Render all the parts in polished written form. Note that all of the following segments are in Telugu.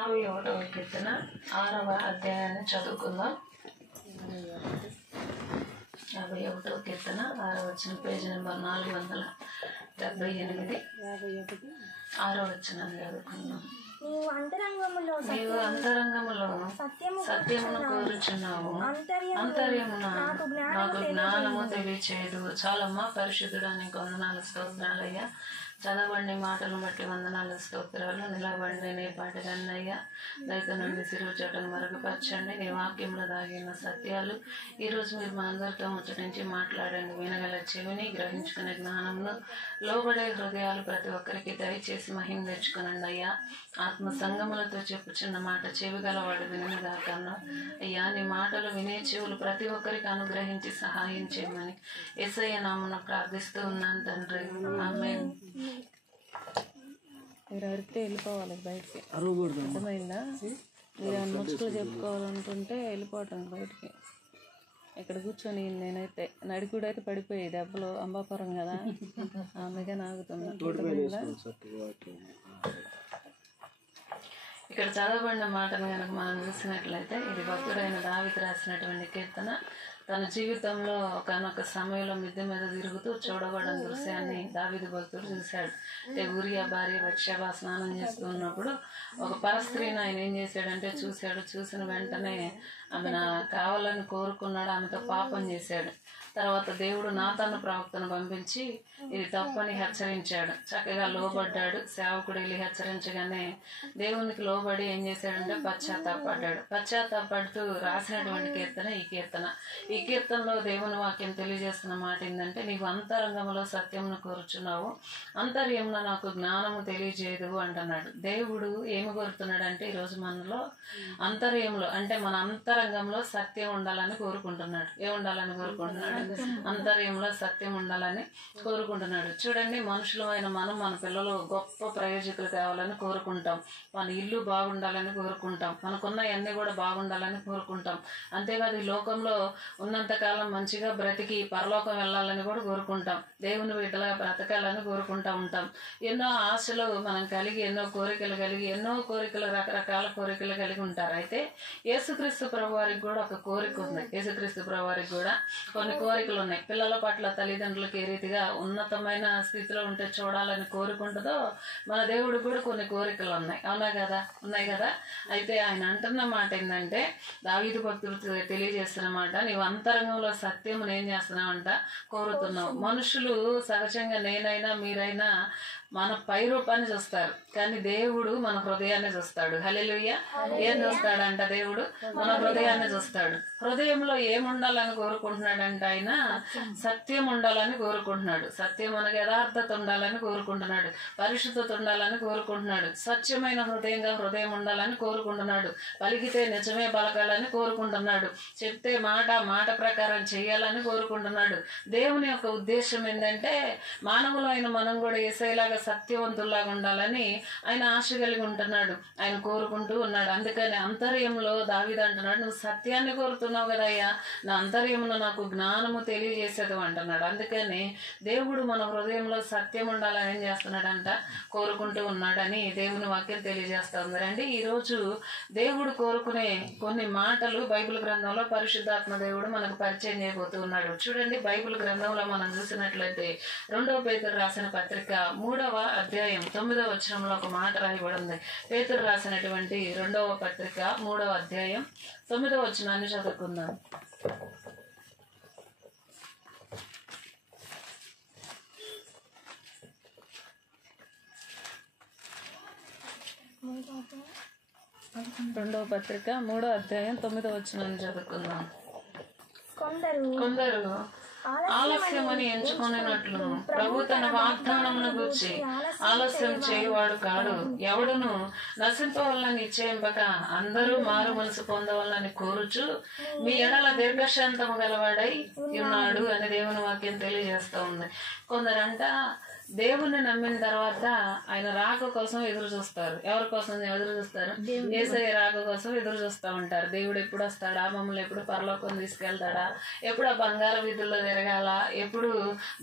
51వ కీర్తన 6వ అధ్యాయాన్ని చదువుకుందాం. 51వ కీర్తన 6వ వచనం, పేజీ నెంబర్ 478, 6వ వచనాన్ని చదువుకుందాం. నీవు అంతరంగములో సత్యమును కోరుచున్నావు, అంతర్యమున నాకు జ్ఞానము తెలియచేయదు. చాలమ్మా. పరిశుద్ధుడా, నీకు వందనాలు, స్తోత్రాలయ్యా. చదవండి మాటలను బట్టి వందనాలు, స్తోత్రాలు. నిలబడి నీ పాటగానయ్యా, దయతో నుండి సిరువు చోటను మరుగుపరచండి. నీ వాక్యంలో దాగిన సత్యాలు ఈరోజు మీరు మా అందరితో ముచ్చటించి మాట్లాడండి. వినగల చెవిని, గ్రహించుకునే జ్ఞానంలో లోబడే హృదయాలు ప్రతి ఒక్కరికి దయచేసి మహిమ తెచ్చుకునండి అయ్యా. ఆత్మ సంగములతో చెప్పుచున్న మాట చెవి గలవాడు వినగాకన్నా అయ్యా. నీ మాటలు వినే చెవులు ప్రతి ఒక్కరికి అనుగ్రహించి సహాయం చేయమని యేసయ్య నామమున ప్రార్థిస్తూ ఉన్నాను తండ్రి, ఆమేన్. మీరు అడిగితే వెళ్ళిపోవాలి బయటికి, అర్థమైందా? మీరు ఏమైనా ముచ్చట్లు చెప్పుకోవాలనుకుంటే వెళ్ళిపోవటం బయటికి. ఇక్కడ కూర్చొని నేనైతే నడికుడైతే పడిపోయి దెబ్బలు అంబాపురం కదా, అందుకని ఆగుతున్నా. ఇక్కడ చదవబడిన మాటను కనుక మనం చూసినట్లయితే ఇది భక్తుడైన దావీదు రాసినటువంటి కీర్తన. తన జీవితంలో ఒకనొక సమయంలో మిద్దె మీద తిరుగుతూ చూడబడిన దృశ్యాన్ని దావీదు భక్తుడు చూశాడు. ఊరియా భార్య బత్షెబ స్నానం చేస్తూ ఉన్నప్పుడు ఒక పరస్త్రీని ఆయన ఏం చేశాడంటే చూశాడు. చూసిన వెంటనే ఆమె కావాలని కోరుకున్నాడు, ఆమెతో పాపం చేశాడు. తర్వాత దేవుడు నాతాను ప్రవక్తను పంపించి ఇది తప్పని హెచ్చరించాడు. చక్కగా లోబడ్డాడు. సేవకుడు వెళ్ళి హెచ్చరించగానే దేవునికి లోబడి ఏం చేశాడంటే పశ్చాత్తాపడ్డాడు. పశ్చాత్తాపడుతూ రాసినటువంటి కీర్తన ఈ కీర్తనలో దేవుని వాక్యం తెలియజేస్తున్న మాట ఏంటంటే, నీవు అంతరంగంలో సత్యమును కోరుచున్నావు, అంతర్యమున నాకు జ్ఞానము తెలియజేయదు అంటున్నాడు. దేవుడు ఏమి కోరుతున్నాడు అంటే ఈరోజు మనలో అంతర్యంలో అంటే మన అంతరంగంలో సత్యం ఉండాలని కోరుకుంటున్నాడు. ఏముండాలని కోరుకుంటున్నాడు? అంతర్యంలో సత్యం ఉండాలని కోరుకుంటున్నాడు. చూడండి, మనుషులమైన మనం మన పిల్లలు గొప్ప ప్రయోజకులు కావాలని కోరుకుంటాం. మన ఇల్లు బాగుండాలని కోరుకుంటాం. మనకున్న అన్నీ కూడా బాగుండాలని కోరుకుంటాం. అంతేకాదు ఈ లోకంలో ఉన్నంతకాలం మంచిగా బ్రతికి పరలోకం వెళ్ళాలని కూడా కోరుకుంటాం. దేవుని బిడ్డలా బ్రతకాలని కోరుకుంటా ఉంటాం. ఎన్నో ఆశలు మనం కలిగి, ఎన్నో కోరికలు కలిగి, రకరకాల కోరికలు కలిగి ఉంటారు. అయితే యేసుక్రీస్తు ప్రభువారికి కూడా ఒక కోరిక ఉంది. యేసుక్రీస్తు ప్రభువారికి కూడా కొన్ని కోరికలు ఉన్నాయి. పిల్లల పట్ల తల్లిదండ్రులకు ఏ రీతిగా ఉన్నతమైన స్థితిలో ఉంటే చూడాలని కోరుకుంటుందో మన దేవుడు కూడా కొన్ని కోరికలు ఉన్నాయి. ఉన్నాయి కదా. అయితే ఆయన అంటున్న మాట ఏంటంటే, దావీదు భక్తుడు తెలియజేస్తున్న మాట, నీవు అంతరంగంలో సత్యము ఏం చేస్తున్నావంట కోరుతున్నావు. మనుషులు సహజంగా నేనైనా మీరైనా మన పై రూపాన్ని చూస్తారు, కానీ దేవుడు మన హృదయాన్ని చూస్తాడు. హల్లెలూయా. ఏం చూస్తాడంట? దేవుడు మన హృదయాన్ని చూస్తాడు. హృదయంలో ఏముండాలని కోరుకుంటున్నాడంటే ఆయన సత్యం ఉండాలని కోరుకుంటున్నాడు. సత్యం అనగా యథార్థత ఉండాలని కోరుకుంటున్నాడు. పరిశుద్ధత ఉండాలని కోరుకుంటున్నాడు. స్వచ్ఛమైన హృదయం ఉండాలని కోరుకుంటున్నాడు. పలికితే నిజమే పలకాలని కోరుకుంటున్నాడు. చెప్తే మాట ప్రకారం చేయాలని కోరుకుంటున్నాడు. దేవుని యొక్క ఉద్దేశం ఏంటంటే మానవులైన మనం కూడా యేసయ్యలాగా సత్యవంతుల్లాగా ఉండాలని ఆయన ఆశ కలిగి ఉంటున్నాడు. ఆయన కోరుకుంటూ ఉన్నాడు. అందుకని అంతర్యంలో దావీదు అంటున్నాడు, నువ్వు సత్యాన్ని కోరుతున్నావు కదయ్యా, నా అంతర్యంలో నాకు జ్ఞానము తెలియజేసేది అంటున్నాడు. అందుకని దేవుడు మన హృదయంలో సత్యం ఉండాలని ఏం చేస్తున్నాడంట? కోరుకుంటూ ఉన్నాడని దేవుని వాక్యం తెలియజేస్తా ఉందండి. ఈరోజు దేవుడు కోరుకునే కొన్ని మాటలు బైబిల్ గ్రంథంలో పరిశుద్ధాత్మ దేవుడు మనకు పరిచయం చేయబోతూ ఉన్నాడు. చూడండి, బైబిల్ గ్రంథంలో మనం చూసినట్లయితే 2వ పేతురు రాసిన పత్రిక 3వ అధ్యాయం 9వ వచనంలో ఒక మాట రాయబడింది. పేతురు రాసినటువంటి 2వ పత్రిక 3వ అధ్యాయం 9వ వచనాన్ని చదువుకుందాం. రెండవ పత్రిక 3వ అధ్యాయం 9వ వచనాన్ని చదువుకుందాం. కొందరు ఆలస్యమని ఎంచుకునేటట్లు ప్రభు తన వాగ్దానమును గూర్చి ఆలస్యం చేయవాడు కాడు. ఎవడును నశింపవలన నిశ్చయింపక అందరూ మారు మనసు పొందవలనని కోరుచు మీ ఎడల దీర్ఘశాంతము గలవాడై ఉన్నాడు అని దేవుని వాక్యం తెలియజేస్తూ ఉంది. కొందరంట దేవుణ్ణి నమ్మిన తర్వాత ఆయన రాక కోసం ఎదురు చూస్తారు. ఎవరి కోసం ఎదురు చూస్తారు? యేసయ్య రాక కోసం ఎదురు చూస్తూ ఉంటారు. దేవుడు ఎప్పుడు వస్తాడా, మమ్మల్ని ఎప్పుడు పరలోకం తీసుకెళ్తాడా, ఎప్పుడు ఆ బంగారు వీధుల్లో తిరగాల, ఎప్పుడు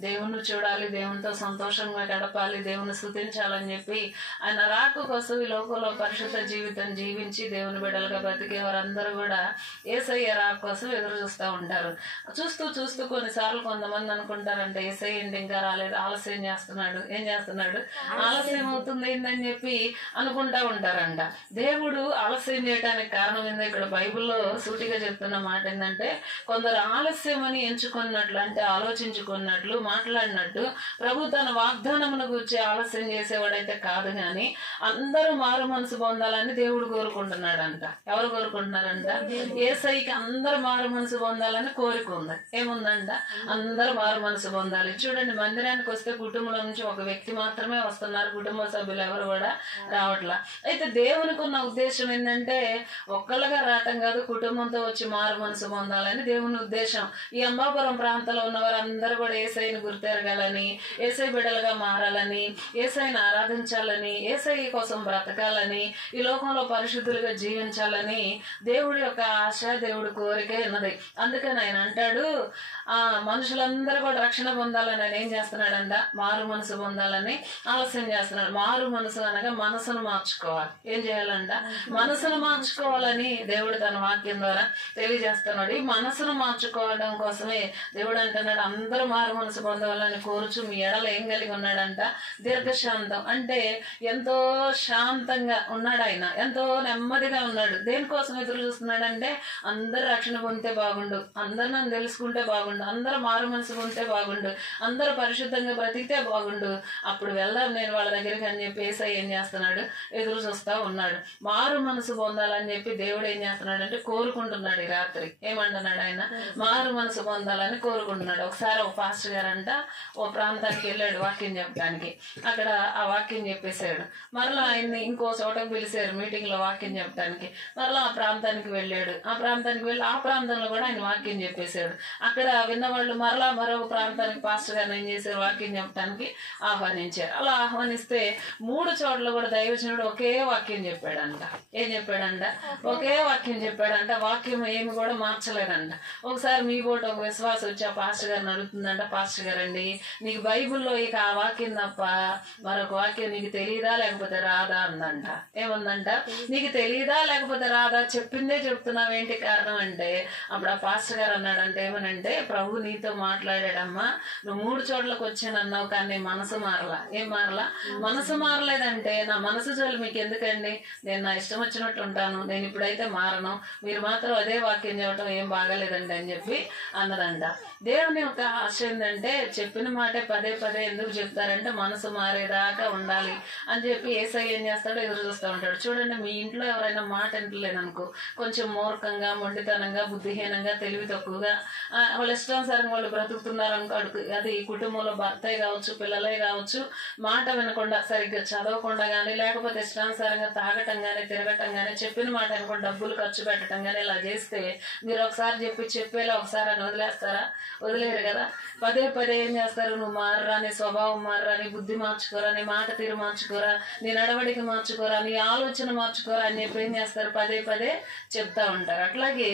దేవుణ్ణి చూడాలి, దేవునితో సంతోషంగా గడపాలి, దేవుని స్తుతించాలని చెప్పి ఆయన రాక కోసం ఈ లోకంలో పరిశుద్ధ జీవితం జీవించి దేవుని బిడ్డలుగా బ్రతికే వారందరూ కూడా యేసయ్య రాక కోసం ఎదురు చూస్తూ ఉంటారు. చూస్తూ చూస్తూ కొన్నిసార్లు కొంతమంది అనుకుంటారంటే యేసయ్య ఏంటి ఇంకా రాలేదు, ఆలస్యం చేస్తున్నాడు, ఏం చేస్తున్నాడు, ఆలస్యం అవుతుంది ఏందని చెప్పి అనుకుంటా ఉంటారంట. దేవుడు ఆలస్యం చేయడానికి కారణం ఏందో ఇక్కడ బైబిల్లో సూటిగా చెప్తున్న మాట ఏంటంటే, కొందరు ఆలస్యం అని ఎంచుకున్నట్లు, అంటే ఆలోచించుకున్నట్లు, మాట్లాడినట్టు ప్రభు తన వాగ్దానమును గురించి ఆలస్యం చేసేవాడైతే కాదు గాని అందరూ మారు మనసు పొందాలని దేవుడు కోరుకుంటున్నాడంట. ఎవరు కోరుకుంటున్నారంట? యేసయ్యకి అందరూ మారు మనసు పొందాలని కోరిక ఉంది. ఏముందంట? అందరూ మారు మనసు పొందాలి. చూడండి, మందిరానికి వస్తే కుటుంబంలో నుంచి ఒక వ్యక్తి మాత్రమే వస్తున్నారు, కుటుంబ సభ్యులు ఎవరు కూడా రావట్లా. అయితే దేవునికి ఉన్న ఉద్దేశం ఏంటంటే ఒక్కళ్ళగా రావటం కాదు, కుటుంబంతో వచ్చి మారు మనసు పొందాలని దేవుని ఉద్దేశం. ఈ అంబాపురం ప్రాంతంలో ఉన్న వారందరూ కూడా యేసయ్యని గుర్తెరగాలని, యేసయ్య బిడ్డలుగా మారాలని, యేసయ్యని ఆరాధించాలని, యేసయ్య కోసం బ్రతకాలని, ఈ లోకంలో పరిశుద్ధులుగా జీవించాలని దేవుడి యొక్క ఆశ, దేవుడి కోరిక ఉన్నది. అందుకని ఆయన అంటాడు, మనుషులందరూ కూడా రక్షణ పొందాలని ఆయన ఏం చేస్తున్నాడంట? మారు మనసు పొందాలని ఆలస్యం చేస్తున్నాడు. మారు మనసు అనగా మనసును మార్చుకోవాలి. ఏం చేయాలంట? మనసును మార్చుకోవాలని దేవుడు తన వాక్యం ద్వారా తెలియజేస్తున్నాడు. ఈ మనసును మార్చుకోవడం కోసమే దేవుడు అంటున్నాడు, అందరూ మారు మనసు పొందాలని కోరుచు మీ ఎడల ఏం కలిగి ఉన్నాడంట? దీర్ఘశాంతం. అంటే ఎంతో శాంతంగా ఉన్నాడు ఆయన, ఎంతో నెమ్మదిగా ఉన్నాడు. దేనికోసం ఎదురు చూస్తున్నాడంటే అందరూ రక్షణ పొందితే బాగుండు, అందరూ నన్ను తెలుసుకుంటే బాగుండు, అందరూ మారు మనసు పొందితే బాగుండు, అందరూ పరిశుద్ధంగా బ్రతికితే బాగుండు, అప్పుడు వెళ్దాం నేను వాళ్ళ దగ్గరికి అని చెప్పి యేసయ్య ఏం చేస్తున్నాడు? ఎదురు చూస్తా ఉన్నాడు. మారు మనసు పొందాలని చెప్పి దేవుడు ఏం చేస్తున్నాడు అంటే కోరుకుంటున్నాడు. ఈ రాత్రి ఏమంటున్నాడు ఆయన? మారు మనసు పొందాలని కోరుకుంటున్నాడు. ఒకసారి ఒక పాస్టర్ గారంట ఓ ప్రాంతానికి వెళ్ళాడు వాక్యం చెప్పడానికి. అక్కడ ఆ వాక్యం చెప్పేశాడు. మరలా ఆయన్ని ఇంకో చోటకు పిలిచారు మీటింగ్ లో వాక్యం చెప్పడానికి. మరలా ఆ ప్రాంతానికి వెళ్ళాడు. ఆ ప్రాంతానికి వెళ్ళి ఆ ప్రాంతంలో కూడా ఆయన వాక్యం చెప్పేశాడు. అక్కడ విన్నవాళ్ళు మరలా మరొక ప్రాంతానికి పాస్టర్ గారిని ఏం చేశారు? వాక్యం చెప్పడానికి ఆహ్వానించారు. అలా ఆహ్వానిస్తే 3 చోట్ల కూడా దైవజనుడు ఒకే వాక్యం చెప్పాడంట. ఏం చెప్పాడంట? ఒకే వాక్యం చెప్పాడంట. వాక్యం ఏమి కూడా మార్చలేదంట. ఒకసారి మీ బోట ఒక విశ్వాసం వచ్చి ఆ పాస్టర్ గారిని అడుగుతుందంట, పాస్టర్ గారండి నీకు బైబిల్లో ఇక ఆ వాక్యం తప్ప మరొక వాక్యం నీకు తెలియదా లేకపోతే రాదా అందంట. ఏముందంట? నీకు తెలియదా లేకపోతే రాదా, చెప్పిందే చెప్తున్నావు, ఏంటి కారణం అంటే అప్పుడు ఆ పాస్టర్ గారు అన్నాడంటే ఏమనంటే, ప్రభు నీతో మాట్లాడాడమ్మా, నువ్వు 3 చోట్లకు వచ్చానన్నావు కానీ నీ మనసు మారలా. ఏం మారలా? మనసు మారలేదంటే నా మనసు జోలు మీకు ఎందుకండి, నేను నా ఇష్టం వచ్చినట్టు ఉంటాను, నేను ఇప్పుడైతే మారను, మీరు మాత్రం అదే వాక్యం చెప్పడం ఏం బాగాలేదండి అని చెప్పి అన్నదంట. దేవుని యొక్క ఆశ ఏంటంటే చెప్పిన మాటే పదే పదే ఎందుకు చెప్తారంటే మనసు మారేదాకా ఉండాలి అని చెప్పి యేసయ్య ఏం చేస్తాడో ఎదురు చూస్తూ ఉంటాడు. చూడండి, మీ ఇంట్లో ఎవరైనా మాట వింటలేదనుకో, కొంచెం మూర్ఖంగా, మొండితనంగా, బుద్ధిహీనంగా, తెలివి తక్కువగా వాళ్ళ ఇష్టానుసారంగా వాళ్ళు బ్రతుకుతున్నారు అనుకో, అది కుటుంబంలో భర్తే కావచ్చు, పిల్లలే కావచ్చు, మాట వినకుండా సరిగ్గా చదవకుండా కానీ, లేకపోతే ఇష్టానుసారంగా తాగటం కానీ, తిరగటం కానీ, చెప్పిన మాట అనుకోండి డబ్బులు ఖర్చు పెట్టడం కానీ ఇలా చేస్తే మీరు ఒకసారి చెప్పేలా ఒకసారి అని వదిలేస్తారా? వదిలేరు కదా. పదే పదే ఏం చేస్తారు? నువ్వు మారరా, నీ స్వభావం మారరా, నీ బుద్ధి మార్చుకోరా, నీ మాట తీరు మార్చుకోరా, నీ నడవడిక మార్చుకోరా, నీ ఆలోచన మార్చుకోరా అని చెప్పి ఏం చేస్తారు? పదే పదే చెప్తా ఉంటారు. అట్లాగే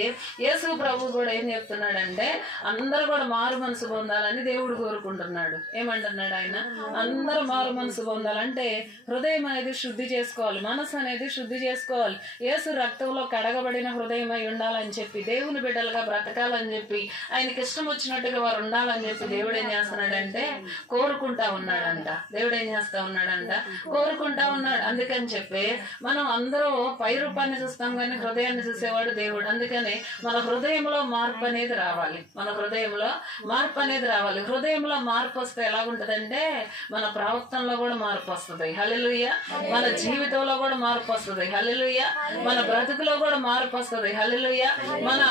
యేసు ప్రభు కూడా ఏం చెప్తున్నాడంటే అందరూ కూడా మారు మనసు పొందాలని దేవుడు కోరుకుంటున్నాడు. ఏమంటున్నాడు ఆయన? అందరూ మారు మనసు పొందాలంటే హృదయం అనేది శుద్ధి చేసుకోవాలి, మనసు అనేది శుద్ధి చేసుకోవాలి, యేసు రక్తంలో కడగబడిన హృదయమై ఉండాలని చెప్పి, దేవుని బిడ్డలుగా బ్రతకాలని చెప్పి, ఆయనకి ఇష్టం వచ్చినట్టుగా వారు ఉండాలని చెప్పి దేవుడు ఏం చేస్తున్నాడంటే కోరుకుంటా ఉన్నాడంట. దేవుడు ఏం చేస్తా ఉన్నాడంట? కోరుకుంటా ఉన్నాడు. అందుకని చెప్పి మనం అందరూ పై రూపాన్ని చూస్తాం కానీ హృదయాన్ని చూసేవాడు దేవుడు. అందుకని మన హృదయంలో మార్పు అనేది రావాలి. మన హృదయంలో మార్పు అనేది రావాలి. హృదయంలో మార్పు వస్తే ఎలాగుంటదంటే మన ప్రవర్తనలో కూడా మార్పు వస్తుంది. హల్లెలూయా. మన జీవితంలో కూడా మార్పు వస్తుంది. హల్లెలూయా. మన బ్రతుకులో కూడా మార్పు వస్తుంది. హల్లెలూయా. మన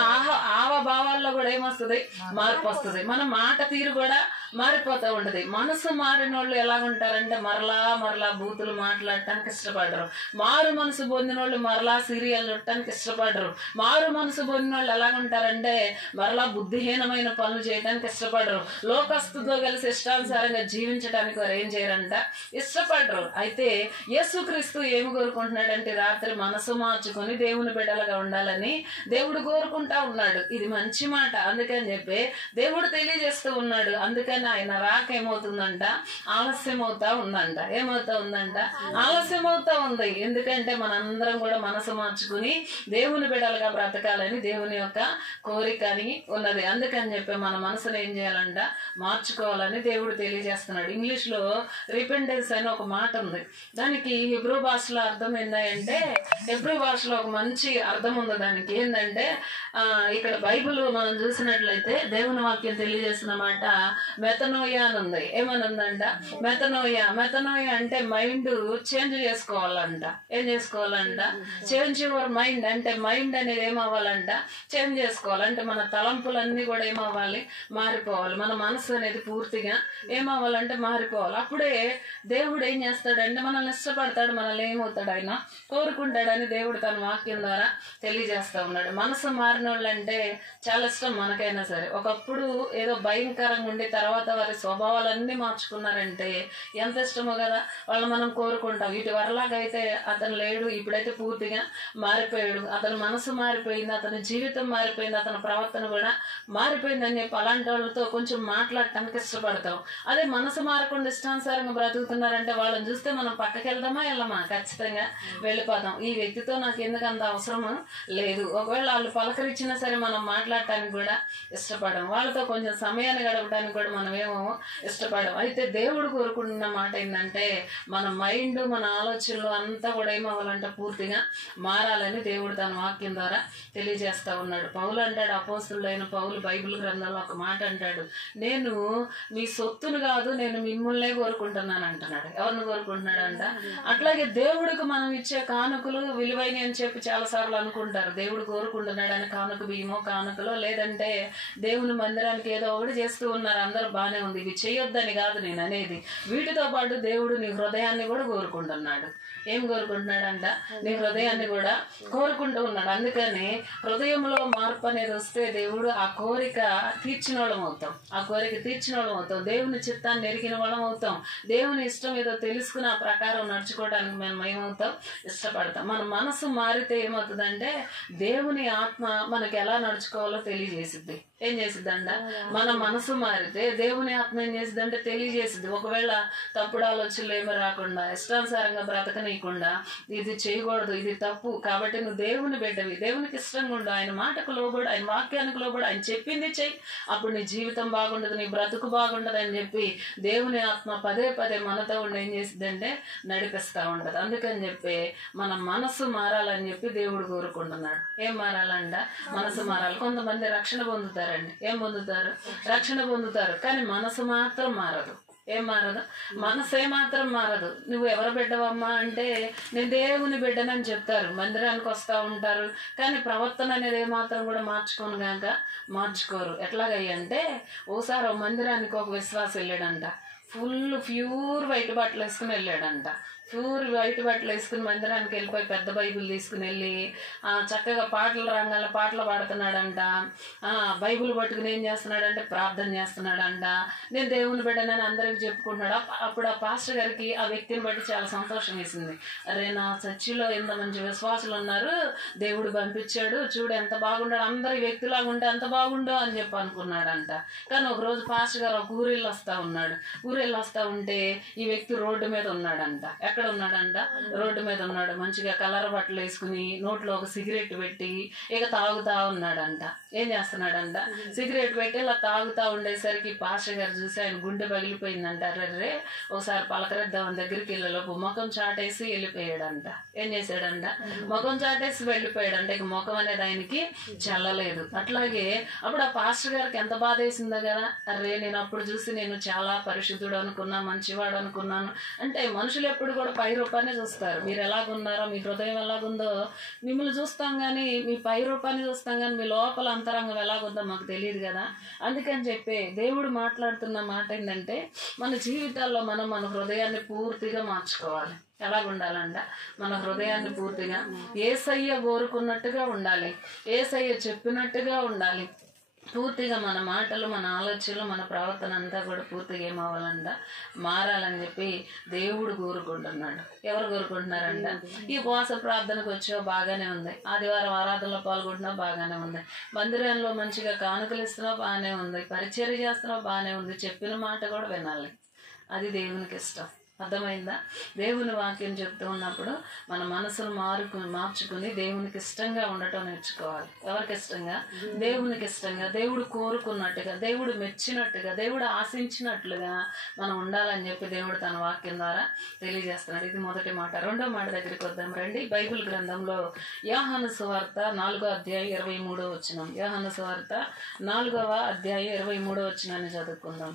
ఆవభావాల్లో కూడా ఏమొస్తుంది? మార్పు వస్తుంది. మన మాట తీరు కూడా మారిపోతూ ఉంటది. మనసు మారిన వాళ్ళు ఎలా ఉంటారంటే మరలా బూతులు మాట్లాడటానికి ఇష్టపడరు. మారు మనసు పొందిన వాళ్ళు మరలా సీరియల్ చూడటానికి ఇష్టపడరు. మారు మనసు పొందిన వాళ్ళు ఎలా ఉంటారంటే మరలా బుద్ధిహీనమైన పనులు చేయడానికి ఇష్టపడరు. లోకస్తుతో కలిసి ఇష్టానుసారంగా జీవించడానికి వారు ఏం చేయరంట, ఇష్టపడరు. అయితే యేసుక్రీస్తు ఏమి కోరుకుంటున్నాడంటే రాత్రి మనసు మార్చుకొని దేవుని బిడ్డలుగా ఉండాలని దేవుడు కోరుకుంటా ఉన్నాడు. ఇది మంచి మాట. అందుకని చెప్పి దేవుడు తెలియజేస్తూ ఉన్నాడు. అందుకని ఆయన రాక ఏమవుతుందంట, ఆలస్యం అవుతా ఉందంట. ఏమవుతా ఉందంట, ఆలస్యం అవుతా ఉంది. ఎందుకంటే మనందరం కూడా మనసు మార్చుకుని దేవుని బిడ్డలుగా బ్రతకాలని దేవుని యొక్క కోరిక అని ఉన్నది. అందుకని చెప్పి మన మనసును ఏం చేయాలంట, మార్చుకోవాలని దేవుడు తెలియజేస్తున్నాడు. ఇంగ్లీష్ లో రిపెంటెన్స్ అని ఒక మాట ఉంది. దానికి హిబ్రూ భాషలో అర్థం ఏంటంటే, హిబ్రూ భాషలో ఒక మంచి అర్థం ఉంది దానికి. ఏంటంటే ఇక్కడ బైబిల్ మనం చూసినట్లయితే దేవుని వాక్యం తెలియజేసిన మాట మెతనోయ అని ఉంది. ఏమని ఉందంట, మెతనోయ అంటే మైండ్ చేంజ్ చేసుకోవాలంట. ఏం చేసుకోవాలంట, చేంజ్ యువర్ మైండ్ అంటే మైండ్ అనేది ఏమవ్వాలంట, చేంజ్ చేసుకోవాలంటే మన తలంపులన్నీ కూడా ఏమవ్వాలి, మారిపోవాలి. మన మనసు అనేది పూర్తిగా ఏమవ్వాలంటే మారిపోవాలి. అప్పుడే దేవుడు ఏం చేస్తాడంటే మనల్ని ఇష్టపడతాడు, మనల్ని ఏమవుతాడు, ఆయన కోరుకుంటాడని దేవుడు తన వాక్యం ద్వారా తెలియజేస్తా ఉన్నాడు. మనసు మారిన వాళ్ళంటే చాలా ఇష్టం మనకైనా సరే. ఒకప్పుడు ఏదో భయంకరంగా ఉండి తర్వాత వారి స్వభావాలన్నీ మార్చుకున్నారంటే ఎంత ఇష్టమో కదా, వాళ్ళు మనం కోరుకుంటాం. ఇటు వరలాగైతే అతను లేడు, ఇప్పుడైతే పూర్తిగా మారిపోయాడు, అతని మనసు మారిపోయింది, అతని జీవితం మారిపోయింది, అతని ప్రవర్తన కూడా మారిపోయింది అని చెప్పి అలాంటి వాళ్ళతో కొంచెం మాట్లాడటానికి ఇష్టపడతాం. అదే మనసు మారకుండా ఇష్టానుసారంగా బ్రతుకుతున్నారంటే వాళ్ళని చూస్తే మనం పక్కకి వెళ్దామా వెళ్ళమా, ఖచ్చితంగా వెళ్ళిపోతాం. ఈ వ్యక్తితో నాకు ఎందుకు అంత అవసరము లేదు. ఒకవేళ వాళ్ళు పలకరించినా సరే మనం మాట్లాడటానికి కూడా ఇష్టపడం, వాళ్ళతో కొంచెం సమయాన్ని గడపడానికి కూడా మనం ఏమో ఇష్టపడం. అయితే దేవుడు కోరుకుంటున్న మాట ఏంటంటే మన మైండ్, మన ఆలోచనలు అంతా కూడా ఏమవ్వాలంటే పూర్తిగా మారాలని దేవుడు తన వాక్యం ద్వారా తెలియజేస్తా ఉన్నాడు. పౌలు అంటాడు, అపోస్తులైన పౌలు బైబిల్ గ్రంథంలో ఒక మాట అంటాడు, నేను మీ సొత్తును కాదు నేను మిమ్మల్నే కోరుకుంటున్నాను అంటున్నాడు. ఎవరిని కోరుకుంటున్నాడు అంట. అట్లాగే దేవుడికి మనం ఇచ్చే కానుకలు విలువైన అని చెప్పి చాలా సార్లు అనుకుంటారు. దేవుడు కోరుకుంటున్నాడు అని కానుక బియ్యమో కానుకలో, లేదంటే దేవుని మందిరానికి ఏదో ఒకటి చేస్తూ ఉన్నారు, అందరూ బాగానే ఉంది. ఇవి చేయొద్దని కాదు నేను అనేది. వీటితో పాటు దేవుడు నీ హృదయాన్ని కూడా కోరుకుంటున్నాడు. ఏం కోరుకుంటున్నాడంట, నీ హృదయాన్ని కూడా కోరుకుంటూ ఉన్నాడు. అందుకని హృదయంలో మార్పు అనేది వస్తే దేవుడు ఆ కోరిక తీర్చిన వాళ్ళం అవుతాం, ఆ కోరిక తీర్చిన వాళ్ళం అవుతాం, దేవుని చిత్తాన్ని ఎరిగిన వాళ్ళం అవుతాం, దేవుని ఇష్టం ఏదో తెలుసుకుని ఆ ప్రకారం నడుచుకోవడానికి మనం ఏమవుతాం, ఇష్టపడతాం. మన మనసు మారితే ఏమవుతుందంటే దేవుని ఆత్మ మనకి ఎలా నడుచుకోవాలో తెలియజేసిద్ది. ఏం చేసిద్దంట, మన మనసు మారితే దేవుని ఆత్మ ఏం చేసిద్దంటే తెలియజేసిద్ది. ఒకవేళ తప్పుడు ఆలోచనలు ఏమి రాకుండా ఇష్టానుసారంగా బ్రతకనీయకుండా ఇది చేయకూడదు, ఇది తప్పు, కాబట్టి నువ్వు దేవుని బిడ్డవి, దేవునికి ఇష్టంగా ఉండు, ఆయన మాటకు లోబడు, ఆయన వాక్యానికి లోబడు, ఆయన చెప్పింది చెయ్యి, అప్పుడు నీ జీవితం బాగుండదు, నీ బ్రతుకు బాగుండదు అని చెప్పి దేవుని ఆత్మ పదే మనతో ఉండి ఏం చేసిద్దంటే నడిపిస్తూ ఉంటది. అందుకని చెప్పి మన మనసు మారాలని చెప్పి దేవుడు కోరుకుంటున్నాడు. ఏం మారాలంట, మనసు మారాలి. కొంతమంది రక్షణ పొందుతారండి. ఏం పొందుతారు, రక్షణ పొందుతారు, కానీ మనసు మాత్రం మారదు. ఏం మారదు, మనసు ఏమాత్రం మారదు. నువ్వు ఎవరు బిడ్డవమ్మా అంటే నేను దేవుని బిడ్డనని చెప్తారు, మందిరానికి వస్తూ ఉంటారు, కానీ ప్రవర్తన అనేది ఏమాత్రం కూడా మార్చుకోరు. ఎట్లాగయ్యంటే ఓసారి ఒక మందిరానికి ఒక విశ్వాసం వెళ్ళాడంట, ఫుల్ ప్యూర్ వైట్ బట్టలు వేసుకుని వెళ్ళాడంట. ప్యూర్ వైట్ బట్టలు వేసుకుని మందిరానికి వెళ్ళిపోయి పెద్ద బైబిల్ తీసుకుని వెళ్ళి చక్కగా పాటల రంగాల్లో పాటలు పాడుతున్నాడంట. బైబిల్ పట్టుకుని ఏం చేస్తున్నాడంటే ప్రార్థన చేస్తున్నాడంట. నేను దేవుని బిడ్డనని అందరికి చెప్పుకుంటున్నాడు. అప్పుడు ఆ పాస్టర్ గారికి ఆ వ్యక్తిని బట్టి చాలా సంతోషం వేసింది. అరే నా చర్చిలో ఎంత మంచి విశ్వాసులు ఉన్నారు, దేవుడు పంపించాడు, చూడు ఎంత బాగుండాడు, అందరి వ్యక్తిలాగా ఉంటే ఎంత బాగుండో అని చెప్పి అనుకున్నాడంట. కానీ ఒకరోజు పాస్టర్ గారు ఒక ఊరెళ్ళి వస్తూ ఉన్నాడు. ఊరెళ్ళి వస్తూ ఉంటే ఈ వ్యక్తి రోడ్డు మీద ఉన్నాడంట. ఎక్కడ ఉన్నాడంట, రోడ్డు మీద ఉన్నాడు. మంచిగా కలర్ బట్టలు వేసుకుని నోట్లో ఒక సిగరెట్ పెట్టి ఇక తాగుతా ఉన్నాడంట. ఏం చేస్తున్నాడంట, సిగరెట్ పెట్టి ఇలా తాగుతా ఉండేసరికి పాస్టర్ గారు చూసి ఆయన గుండె పగిలిపోయిందంట. అర్రే ఒకసారి పలకరిద్దామని దగ్గరికి వెళ్ళలోపు ముఖం చాటేసి వెళ్ళిపోయాడంట. ఏం చేశాడంట, ముఖం చాటేసి వెళ్ళిపోయాడంట. ఇక ముఖం అనేది ఆయనకి చల్లలేదు. అట్లాగే అప్పుడు ఆ పాస్టర్ గారికి ఎంత బాధ వేసిందో కదా, అర్రే నేను అప్పుడు చూసి నేను చాలా పరిశుద్ధుడు అనుకున్నా, మంచివాడు అనుకున్నాను అంటే మనుషులు ఎప్పుడు కూడా పై రూపాన్ని చూస్తారు. మీరు ఎలాగున్నారో, మీ హృదయం ఎలాగుందో మిమ్మల్ని చూస్తాం కానీ, మీ పై రూపాన్ని చూస్తాం కానీ మీ లోపల అంతరంగం ఎలాగుందో మాకు తెలియదు కదా. అందుకని చెప్పి దేవుడు మాట్లాడుతున్న మాట ఏంటంటే, మన జీవితాల్లో మనం మన హృదయాన్ని పూర్తిగా మార్చుకోవాలి. ఎలాగుండాలంట? మన హృదయాన్ని పూర్తిగా యేసయ్య కోరుకున్నట్టుగా ఉండాలి, యేసయ్య చెప్పినట్టుగా ఉండాలి. పూర్తిగా మన మాటలు, మన ఆలోచనలు, మన ప్రవర్తన అంతా కూడా పూర్తిగా ఏమవ్వాలంట? మారాలని చెప్పి దేవుడు కోరుకుంటున్నాడు. ఎవరు కోరుకుంటున్నారంట? ఈ ఉపవాస ప్రార్థనకు వచ్చో బాగానే ఉంది, ఆదివారం ఆరాధనలో పాల్గొంటున్నావు బాగానే ఉంది, మందిరంలో మంచిగా కానుకలు ఇస్తున్నావు బాగానే ఉంది, పరిచర్య చేస్తున్నావు బాగానే ఉంది, చెప్పిన మాట కూడా వినాలి. అది దేవునికి ఇష్టం. అర్థమైందా? దేవుని వాక్యం చెప్తూ ఉన్నప్పుడు మన మనసును మార్చుకుని దేవునికి ఇష్టంగా ఉండటం నేర్చుకోవాలి. ఎవరికి ఇష్టంగా? దేవునికి ఇష్టంగా, దేవుడు కోరుకున్నట్టుగా, దేవుడు మెచ్చినట్టుగా, దేవుడు ఆశించినట్లుగా మనం ఉండాలని చెప్పి దేవుడు తన వాక్యం ద్వారా తెలియజేస్తున్నాడు. ఇది మొదటి మాట. రెండో మాట దగ్గరికి వద్దాం రండి. బైబిల్ గ్రంథంలో యోహాను సువార్త 4వ అధ్యాయం 23వ వచనం. యోహాను సువార్త 4వ అధ్యాయం 23వ వచనాన్ని చదువుకుందాం.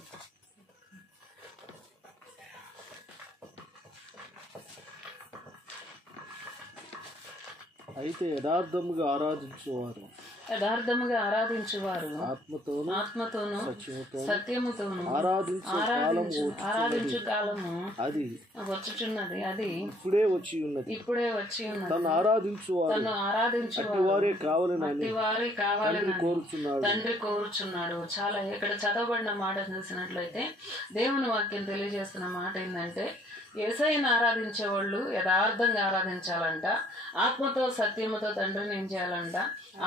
అయితే యథార్థముగా ఆరాధించువారు ఆత్మతోను సత్యముతోను ఆరాధించు కాలము అది వచ్చుచున్నది, అది ఇప్పుడే వచ్చి ఉన్నది. తను ఆరాధించు వారే కావాలని తండ్రి కోరుచున్నాడు. చాలా ఇక్కడ చదవబడిన మాట చూసినట్లయితే దేవుని వాక్యం తెలియజేస్తున్న మాట ఏంటంటే, యేసయ్యను ఆరాధించే వాళ్ళు యథార్థంగా ఆరాధించాలంట, ఆత్మతో సత్యముతో తండ్రిని ఏం చేయాలంట?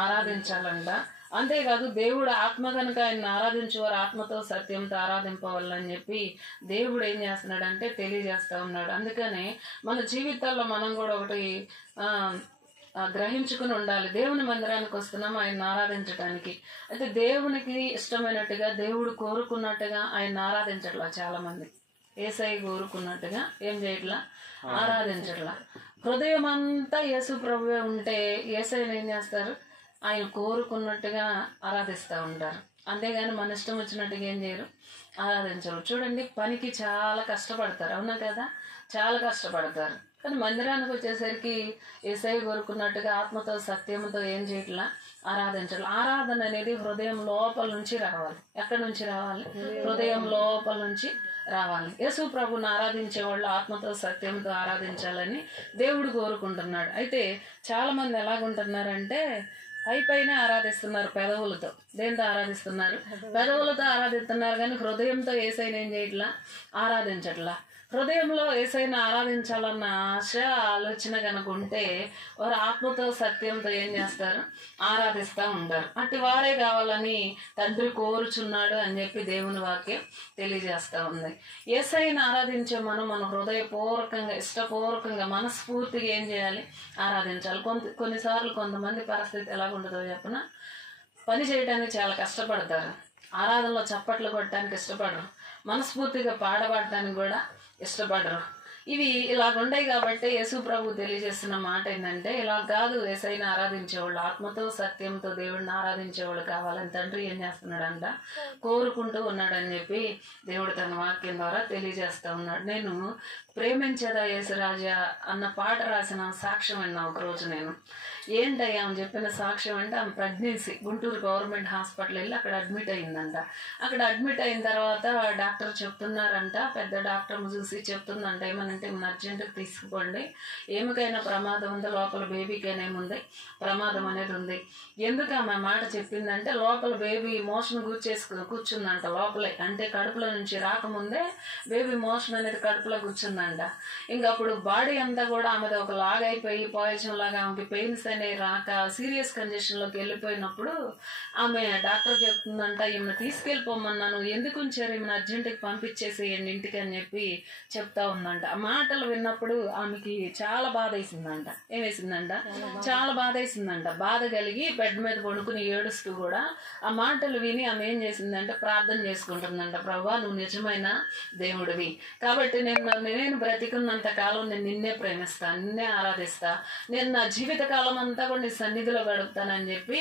ఆరాధించాలంట. అంతేకాదు దేవుడు ఆత్మ కనుక ఆయన ఆరాధించేవారు ఆత్మతో సత్యంతో ఆరాధింపవాలని చెప్పి దేవుడు ఏం చేస్తున్నాడంటే తెలియజేస్తా ఉన్నాడు. అందుకనే మన జీవితాల్లో మనం కూడా ఒకటి గ్రహించుకుని ఉండాలి. దేవుని మందిరానికి వస్తున్నాం ఆయన ఆరాధించడానికి. అయితే దేవునికి ఇష్టమైనట్టుగా, దేవుడు కోరుకున్నట్టుగా ఆయన ఆరాధించట్లా. చాలా మంది యేసయ్య కోరుకున్నట్టుగా ఏం చేయట్లా? ఆరాధించట్లా. హృదయం అంతా యేసు ప్రభువే ఉంటే యేసయ్యను ఏం చేస్తారు? ఆయన కోరుకున్నట్టుగా ఆరాధిస్తూ ఉంటారు. అంతేగాని మన ఇష్టం వచ్చినట్టుగా ఏం చేయరు? ఆరాధించరు. చూడండి, పనికి చాలా కష్టపడతారు, అవునా కదా? చాలా కష్టపడతారు. కానీ మందిరానికి వచ్చేసరికి యేసయ్య కోరుకున్నట్టుగా ఆత్మతో సత్యంతో ఏం చేయట్లా? ఆరాధించాలి. ఆరాధన అనేది హృదయం లోపల నుంచి రావాలి. ఎక్కడి నుంచి రావాలి? హృదయం లోపల నుంచి రావాలి. యేసు ప్రభుని ఆరాధించే వాళ్ళు ఆత్మతో సత్యంతో ఆరాధించాలని దేవుడు కోరుకుంటున్నాడు. అయితే చాలా మంది ఎలాగుంటున్నారంటే పైనే ఆరాధిస్తున్నారు, పెదవులతో. దేంతో ఆరాధిస్తున్నారు? పెదవులతో ఆరాధిస్తున్నారు, కానీ హృదయంతో యేసయ్యను ఏం చేయట్లా? ఆరాధించట్లా. హృదయంలో యేసయ్యను ఆరాధించాలన్న ఆశ, ఆలోచన కనుక ఉంటే వారు ఆత్మతో సత్యంతో ఏం చేస్తారు? ఆరాధిస్తూ ఉంటారు. అట్టి వారే కావాలని తండ్రి కోరుచున్నాడు అని చెప్పి దేవుని వాక్యం తెలియజేస్తూ ఉంది. యేసయ్యను ఆరాధించే మనం మన హృదయపూర్వకంగా, ఇష్టపూర్వకంగా, మనస్ఫూర్తిగా ఏం చేయాలి? ఆరాధించాలి. కొన్నిసార్లు కొంతమంది పరిస్థితి ఎలాగుంటుందో చెప్పిన, పని చేయడానికి చాలా కష్టపడతారు, ఆరాధనలో చప్పట్లు కొట్టడానికి ఇష్టపడరు, మనస్ఫూర్తిగా పాడబడటానికి కూడా ఇష్టపడరు. ఇవి ఇలాగుంటాయి. కాబట్టి యేసు ప్రభు తెలియజేస్తున్న మాట ఏంటంటే, ఇలా కాదు, యేసయ్యను ఆరాధించేవాళ్ళు ఆత్మతో సత్యంతో దేవుడిని ఆరాధించేవాళ్ళు కావాలని తండ్రి ఏం చేస్తున్నాడంట? కోరుకుంటూ ఉన్నాడని చెప్పి దేవుడు తన వాక్యం ద్వారా తెలియజేస్తూ ఉన్నాడు. నేను ప్రేమించేదా యేసురాజా అన్న పాట రాసిన సాక్ష్యం విన్నా ఒకరోజు. నేను ఏంటయ్యా అని చెప్పిన సాక్ష్యం అంటే, ఆమె ప్రెగ్నెన్సీ గుంటూరు గవర్నమెంట్ హాస్పిటల్ వెళ్ళి అక్కడ అడ్మిట్ అయిందంట. అక్కడ అడ్మిట్ అయిన తర్వాత డాక్టర్ చెప్తున్నారంట, పెద్ద డాక్టర్ చూసి చెప్తుందంట, ఏమనంటే అర్జెంటుగా తీసుకుపోండి, ఏమికైనా ప్రమాదం ఉంది, లోపల బేబీకైనా ఏముంది ప్రమాదం అనేది ఉంది. ఎందుకు ఆమె మాట చెప్పిందంటే, లోపల బేబీ మోషన్ కూర్చుందంట లోపలే, అంటే కడుపులో నుంచి రాకముందే బేబీ మోషన్ అనేది కడుపులో కూర్చుందంట. ఇంకా అప్పుడు బాడీ అంతా కూడా ఆమెది ఒక లాగ్ అయిపోయి పాయిజన్ లాగా ఆమెకి పెయిన్స్ అనేవి రాక సీరియస్ కండిషన్లోకి వెళ్ళిపోయినప్పుడు ఆమె డాక్టర్ చెప్తుందంట, ఈమెను తీసుకెళ్ళిపోమన్నాను, ఎందుకు ఉంచారు, ఈమెను అర్జెంటుకి పంపించేసేయండి ఇంటికి అని చెప్పి చెప్తా ఉందంట. ఆ మాటలు విన్నప్పుడు ఆమెకి చాలా బాధ వేసిందంట. ఏం వేసిందంట? చాలా బాధ వేసిందంట. బాధ కలిగి బెడ్ మీద పడుకుని ఏడుస్తూ కూడా ఆ మాటలు విని ఆమె ఏం చేసిందంటే ప్రార్థన చేసుకుంటుందంట, ప్రభువా నువ్వు నిజమైన దేవుడివి, కాబట్టి నేను బ్రతికున్నంత కాలం నేను నిన్నే ప్రేమిస్తా, నిన్నే ఆరాధిస్తా, నేను నా జీవిత కాలం అంతా కూడా నీ సన్నిధిలో గడుపుతానని చెప్పి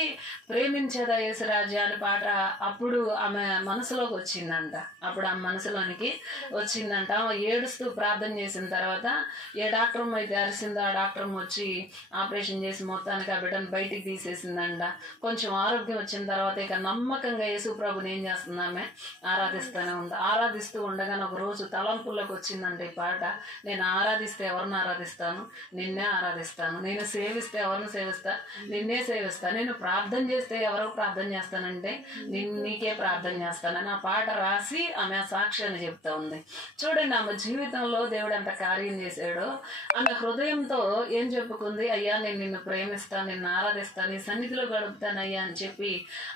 ప్రేమించేదా యేసురాజా అని పాట అప్పుడు ఆమె మనసులోకి వచ్చిందంట. అప్పుడు ఆమె మనసులోనికి వచ్చిందంట. ఆమె ఏడుస్తూ ప్రార్థన చేసిన తర్వాత ఏ డాక్టర్ అయితే అరిసిందో ఆ డాక్టర్ వచ్చి ఆపరేషన్ చేసి మొత్తానికి ఆ బిడ్డను బయటికి తీసేసిందంట. కొంచెం ఆరోగ్యం వచ్చిన తర్వాత ఇక నమ్మకంగా యేసు ప్రభుని ఏం చేస్తుంది, ఆమె ఆరాధిస్తూనే ఉంది. ఆరాధిస్తూ ఉండగానే ఒక రోజు తలంపుల్లోకి వచ్చిందంటే ఈ పాట, నేను ఆరాధిస్తే ఎవరిని ఆరాధిస్తాను, నిన్నే ఆరాధిస్తాను. నేను సేవిస్తే ఎవరిని సేవిస్తా, నిన్నే సేవిస్తా. నేను ప్రార్థన చేస్తే ఎవరికి ప్రార్థన చేస్తానంటే నీకే ప్రార్థన చేస్తానని ఆ పాట రాసి ఆమె సాక్ష్యాన్ని చెప్తా ఉంది. చూడండి, ఆమె జీవితంలో దేవుడు ఎంత కార్యం చేశాడో. ఆమె హృదయంతో ఏం చెప్పుకుంది, అయ్యా నేను నిన్ను ప్రేమిస్తాను, నిన్ను ఆరాధిస్తాను, నీ సన్నిధిలో గడుపుతాను అయ్యా అని చెప్పి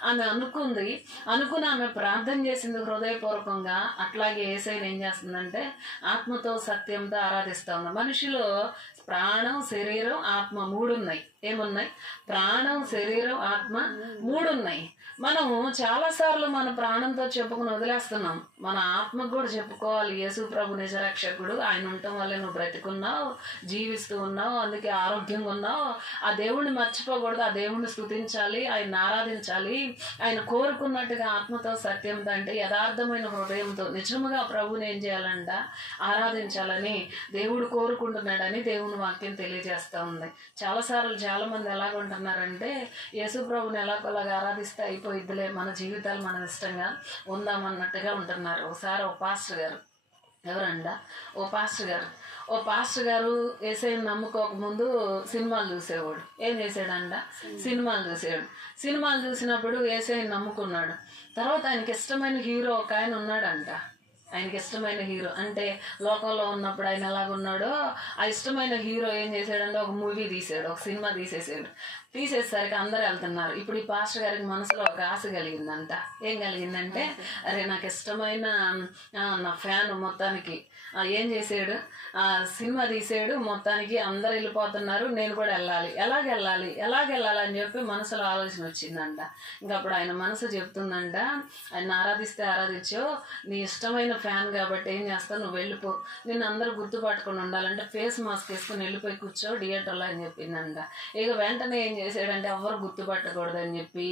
ఆమె అనుకుని ఆమె ప్రార్థన చేసింది హృదయపూర్వకంగా. అట్లాగే యేసయ్యను ఏం చేస్తుందంటే ఆత్మతో సత్యంతో ఆరాధిస్తా ఉంది. మనిషిలో ప్రాణం, శరీరం, ఆత్మ మూడున్నాయి. ఏమున్నాయి? ప్రాణం, శరీరం, ఆత్మ మూడున్నాయి. మనము చాలాసార్లు మన ప్రాణంతో చెప్పుకుని వదిలేస్తున్నాం. మన ఆత్మకు కూడా చెప్పుకోవాలి, యేసు ప్రభు నిజరక్షకుడు, ఆయన ఉండటం వల్ల నువ్వు బ్రతికున్నావు, జీవిస్తూ ఉన్నావు, అందుకే ఆరోగ్యంగా ఉన్నావు. ఆ దేవుణ్ణి మర్చిపోకూడదు, ఆ దేవుణ్ణి స్తుతించాలి, ఆయన ఆరాధించాలి. ఆయన కోరుకున్నట్టుగా ఆత్మతో సత్యంతో అంటే యథార్థమైన హృదయంతో నిజముగా ప్రభుని ఏం చేయాలంట, ఆరాధించాలని దేవుడు కోరుకుంటున్నాడని దేవుని వాక్యం తెలియజేస్తూ ఉంది. చాలాసార్లు చాలా మంది ఎలాగుంటున్నారంటే యేసు ప్రభుని ఎలాగోలాగా ఆరాధిస్తే అయిపోయిద్దిలే, మన జీవితాలు మనం ఇష్టంగా ఉందామన్నట్టుగా ఉంటున్నారు. ఒకసారి ఓ పాస్టర్ గారు, ఎవరంట, ఓ పాస్టర్ గారు యేసయ్యను నమ్ముకోకముందు సినిమాలు చూసేవాడు. ఏం చేశాడంట, సినిమాలు చూసినప్పుడు యేసయ్యను నమ్ముకున్నాడు. తర్వాత ఆయనకి ఇష్టమైన హీరో ఒక ఆయన ఉన్నాడంట. ఆయనకి ఇష్టమైన హీరో అంటే లోకంలో ఉన్నప్పుడు ఆయన ఎలాగున్నాడో ఆ ఇష్టమైన హీరో ఏం చేశాడంటే ఒక మూవీ తీసాడు, ఒక సినిమా తీసేసరికి అందరూ వెళ్తున్నారు. ఇప్పుడు ఈ పాస్టర్ గారికి మనసులో ఒక ఆశ కలిగిందంట. ఏం కలిగిందంటే, అరే నాకు ఇష్టమైన నా ఫ్యాన్ మొత్తానికి ఏం చేసాడు, సినిమా తీసాడు, మొత్తానికి అందరు వెళ్ళిపోతున్నారు, నేను కూడా వెళ్ళాలి, ఎలాగెళ్ళాలి అని చెప్పి మనసులో ఆలోచన వచ్చిందంట. ఇంకా అప్పుడు ఆయన మనసు చెప్తుందంట, ఆయన ఆరాధిస్తే ఆరాధించో, నీ ఇష్టమైన ఫ్యాన్ కాబట్టి ఏం చేస్తావు, నువ్వు వెళ్ళిపో, నిన్ను అందరూ గుర్తుపట్టుకుని ఉండాలంటే ఫేస్ మాస్క్ వేసుకుని వెళ్ళిపోయి కూర్చో థియేటర్లో అని చెప్పిందంట. ఇక వెంటనే ఏం చేసాడంటే ఎవరు గుర్తుపట్టకూడదని చెప్పి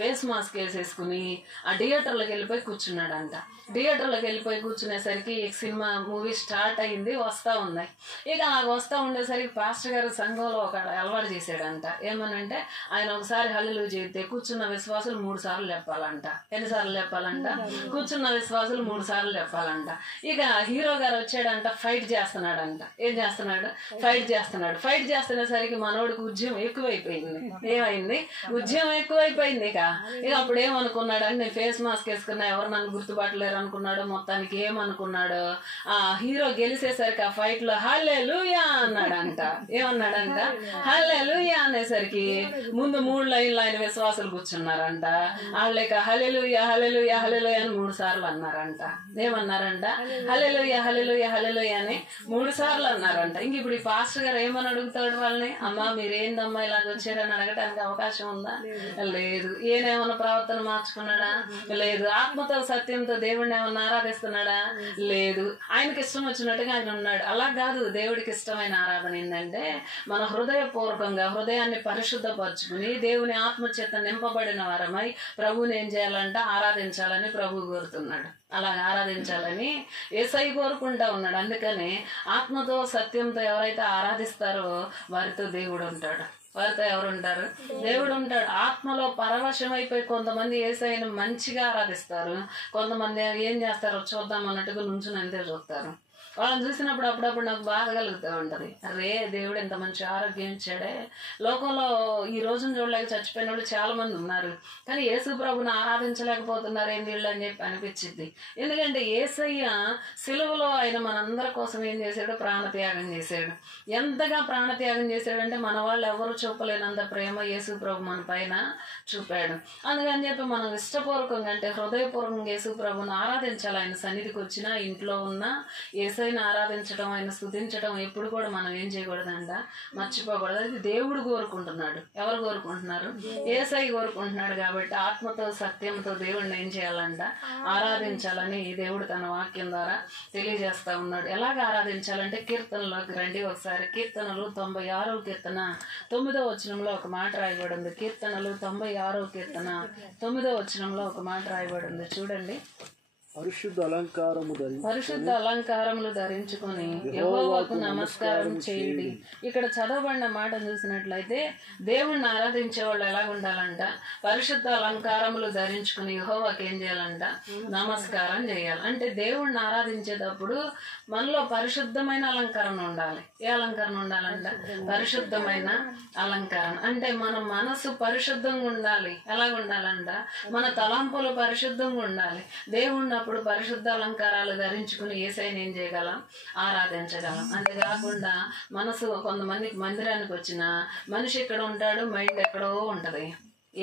ఫేస్ మాస్క్ వేసేసుకుని ఆ థియేటర్లోకి వెళ్ళిపోయి కూర్చున్నాడంట. థియేటర్లోకి వెళ్ళిపోయి కూర్చునేసరికి సినిమా మూవీ స్టార్ట్ అయింది, వస్తూ ఉన్నాయి. ఇక అలాగ వస్తూ ఉండేసరికి పాస్టర్ గారు సంఘంలో ఒక అలవాటు చేసాడంట. ఏమనంటే ఆయన ఒకసారి హల్లెలూయా చెబితే కూర్చున్న విశ్వాసులు 3 సార్లు చెప్పాలంట. ఎన్నిసార్లు చెప్పాలంట? కూర్చున్న విశ్వాసులు 3 సార్లు చెప్పాలంట. ఇక హీరో గారు వచ్చాడంట, ఫైట్ చేస్తున్నాడంట. ఏం చేస్తున్నాడు? ఫైట్ చేస్తునేసరికి మనోడికి ఉద్యమం ఎక్కువైపోయింది. ఏమైంది? ఉద్యమం ఎక్కువైపోయింది. ఇక అప్పుడు ఏమనుకున్నాడు, నేను ఫేస్ మాస్క్ వేసుకున్నా, ఎవరు నన్ను గుర్తుపట్టలేరు అనుకున్నాడు. మొత్తానికి ఏమనుకున్నాడు, ఆ హీరో గెలిచేసరికి ఆ ఫైట్ లో హల్లెలూయా అన్నాడంట. ఏమన్నాడంట? హల్లెలూయా అనేసరికి ముందు 3 లైన్లు ఆయన విశ్వాసులు కూర్చున్నారంట. వాళ్ళక హల్లెలూయా హల్లెలూయా హల్లెలూయా అని 3 సార్లు అన్నారంట. ఏమన్నారంట? హల్లెలూయా హల్లెలూయా హల్లెలూయా అని 3 సార్లు అన్నారంట. ఇంక ఇప్పుడు ఈ పాస్టర్ గారు ఏమని అడుగుతాడు వాళ్ళని, అమ్మా మీరేందమ్మా ఇలాగ వచ్చారని అడగటానికి అవకాశం ఉందా? లేదు. ఈయనేమన్నా ప్రవర్తన మార్చుకున్నాడా? లేదు. ఆత్మతో సత్యంతో దేవుడిని ఏమన్నా ఆరాధిస్తున్నాడా? లేదు. ఆయనకి ఇష్టం వచ్చినట్టుగా ఆయన ఉన్నాడు. అలా కాదు. దేవుడికి ఇష్టమైన ఆరాధన ఏంటంటే మన హృదయపూర్వకంగా హృదయాన్ని పరిశుద్ధపరచుకుని దేవుని ఆత్మచేత నింపబడిన వారమై ప్రభువుని ఏం చేయాలంట, ఆరాధించాలని ప్రభు కోరుతున్నాడు. అలాగ ఆరాధించాలని యేసయ్య కోరుకుంటా ఉన్నాడు. అందుకని ఆత్మతో సత్యంతో ఎవరైతే ఆరాధిస్తారో వారితో దేవుడు ఉంటాడు. వారితో ఎవరు ఉంటారు? దేవుడు ఉంటాడు. ఆత్మలో పరవశమైపోయి కొంతమంది యేసయ్యను మంచిగా ఆరాధిస్తారు, కొంతమంది ఏం చేస్తారో చూద్దాం అన్నట్టుగా నుంచుని అంతే చూస్తారు. వాళ్ళని చూసినప్పుడు అప్పుడప్పుడు నాకు బాధ కలుగుతూ ఉంటుంది. అరే దేవుడు ఎంత మంచి ఆరోగ్యం ఇచ్చాడే. లోకంలో ఈ రోజున చూడలేక చచ్చిపోయిన వాళ్ళు చాలా మంది ఉన్నారు, కానీ యేసు ప్రభుని ఆరాధించలేకపోతున్నారు ఏంది వీళ్ళు అని చెప్పి అనిపించింది. ఎందుకంటే యేసయ్య సిలువలో ఆయన మనందరి కోసం ఏం చేశాడు? ప్రాణత్యాగం చేశాడు. ఎంతగా ప్రాణత్యాగం చేశాడంటే మన వాళ్ళు ఎవరు చూపలేనంత ప్రేమ యేసు ప్రభు మన పైన చూపాడు. అందుకని చెప్పి మనం ఇష్టపూర్వకంగా అంటే హృదయపూర్వకంగా యేసు ప్రభుని ఆరాధించాలి. ఆయన సన్నిధికి వచ్చినా ఇంట్లో ఉన్నా యేసయ్య ఏసైని ఆరాధించడం, ఆయన స్తుతించడం ఎప్పుడు కూడా మనం ఏం చేయకూడదంట, మర్చిపోకూడదు. అది దేవుడు కోరుకుంటున్నాడు. ఎవరు కోరుకుంటున్నారు? ఏసై కోరుకుంటున్నాడు. కాబట్టి ఆత్మతో సత్యంతో దేవుడిని ఏం చేయాలంట, ఆరాధించాలని దేవుడు తన వాక్యం ద్వారా తెలియజేస్తా ఉన్నాడు. ఎలాగ ఆరాధించాలంటే కీర్తనలోకి రండి ఒకసారి. కీర్తనలు 96వ కీర్తన 9వ వచనంలో ఒక మాట రాయబడి ఉంది. కీర్తనలు 96వ కీర్తన 9వ వచనంలో ఒక మాట రాయబడి ఉంది. చూడండి. పరిశుద్ధ అలంకారములు ధరించుకొని యెహోవాకు నమస్కారం చేయుడి. ఇక్కడ చదవబడిన మాట చూసినట్లయితే దేవుణ్ణి ఆరాధించే వాళ్ళు ఎలాగ ఉండాలంట, పరిశుద్ధ అలంకారములు ధరించుకుని యెహోవాకు ఏం చేయాలంట, నమస్కారం చేయాలి. అంటే దేవుణ్ణి ఆరాధించేటప్పుడు మనలో పరిశుద్ధమైన అలంకరణ ఉండాలి. ఏ అలంకరణ ఉండాలంట? పరిశుద్ధమైన అలంకరణ. అంటే మన మనసు పరిశుద్ధంగా ఉండాలి. ఎలాగ ఉండాలంట? మన తలంపులు పరిశుద్ధంగా ఉండాలి. దేవుణ్ణి అప్పుడు పరిశుద్ధ అలంకారాలు ధరించుకుని యేసయ్యని ఏం చేయగలం, ఆరాధించగలం. అంతేకాకుండా మనసు, కొంతమందికి మందిరానికి వచ్చిన మనిషి ఎక్కడ ఉంటాడు, మైండ్ ఎక్కడో ఉంటది.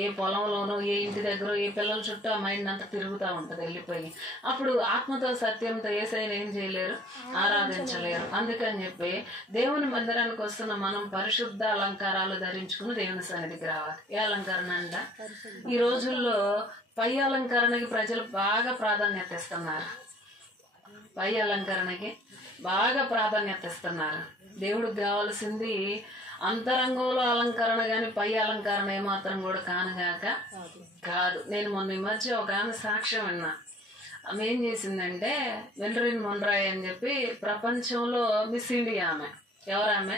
ఏ పొలంలోనో, ఏ ఇంటి దగ్గర, ఏ పిల్లల చుట్టూ ఆ మైండ్ అంతా తిరుగుతూ ఉంటుంది వెళ్ళిపోయి. అప్పుడు ఆత్మతో సత్యంతో యేసయ్యని ఏం చేయలేరు, ఆరాధించలేరు. అందుకని చెప్పి దేవుని మందిరానికి వస్తున్న మనం పరిశుద్ధ అలంకారాలు ధరించుకుని దేవుని సన్నిధికి రావాలి. ఏ అలంకరణ అంట? ఈ రోజుల్లో పై అలంకరణకి ప్రజలు బాగా ప్రాధాన్యత ఇస్తున్నారు. పై అలంకరణకి బాగా ప్రాధాన్యత ఇస్తున్నారు. దేవుడికి కావాల్సింది అంతరంగంలో అలంకరణ కానీ పై అలంకరణ ఏమాత్రం కూడా కానుగాక కాదు. నేను మొన్న ఈ మధ్య ఒక ఆమె సాక్ష్యం విన్నా. ఆమె ఏం చేసిందంటే, మెర్లిన్ మొన్రాయ్ అని చెప్పి ప్రపంచంలో మిస్ ఇండియా ఆమె. ఎవరామె?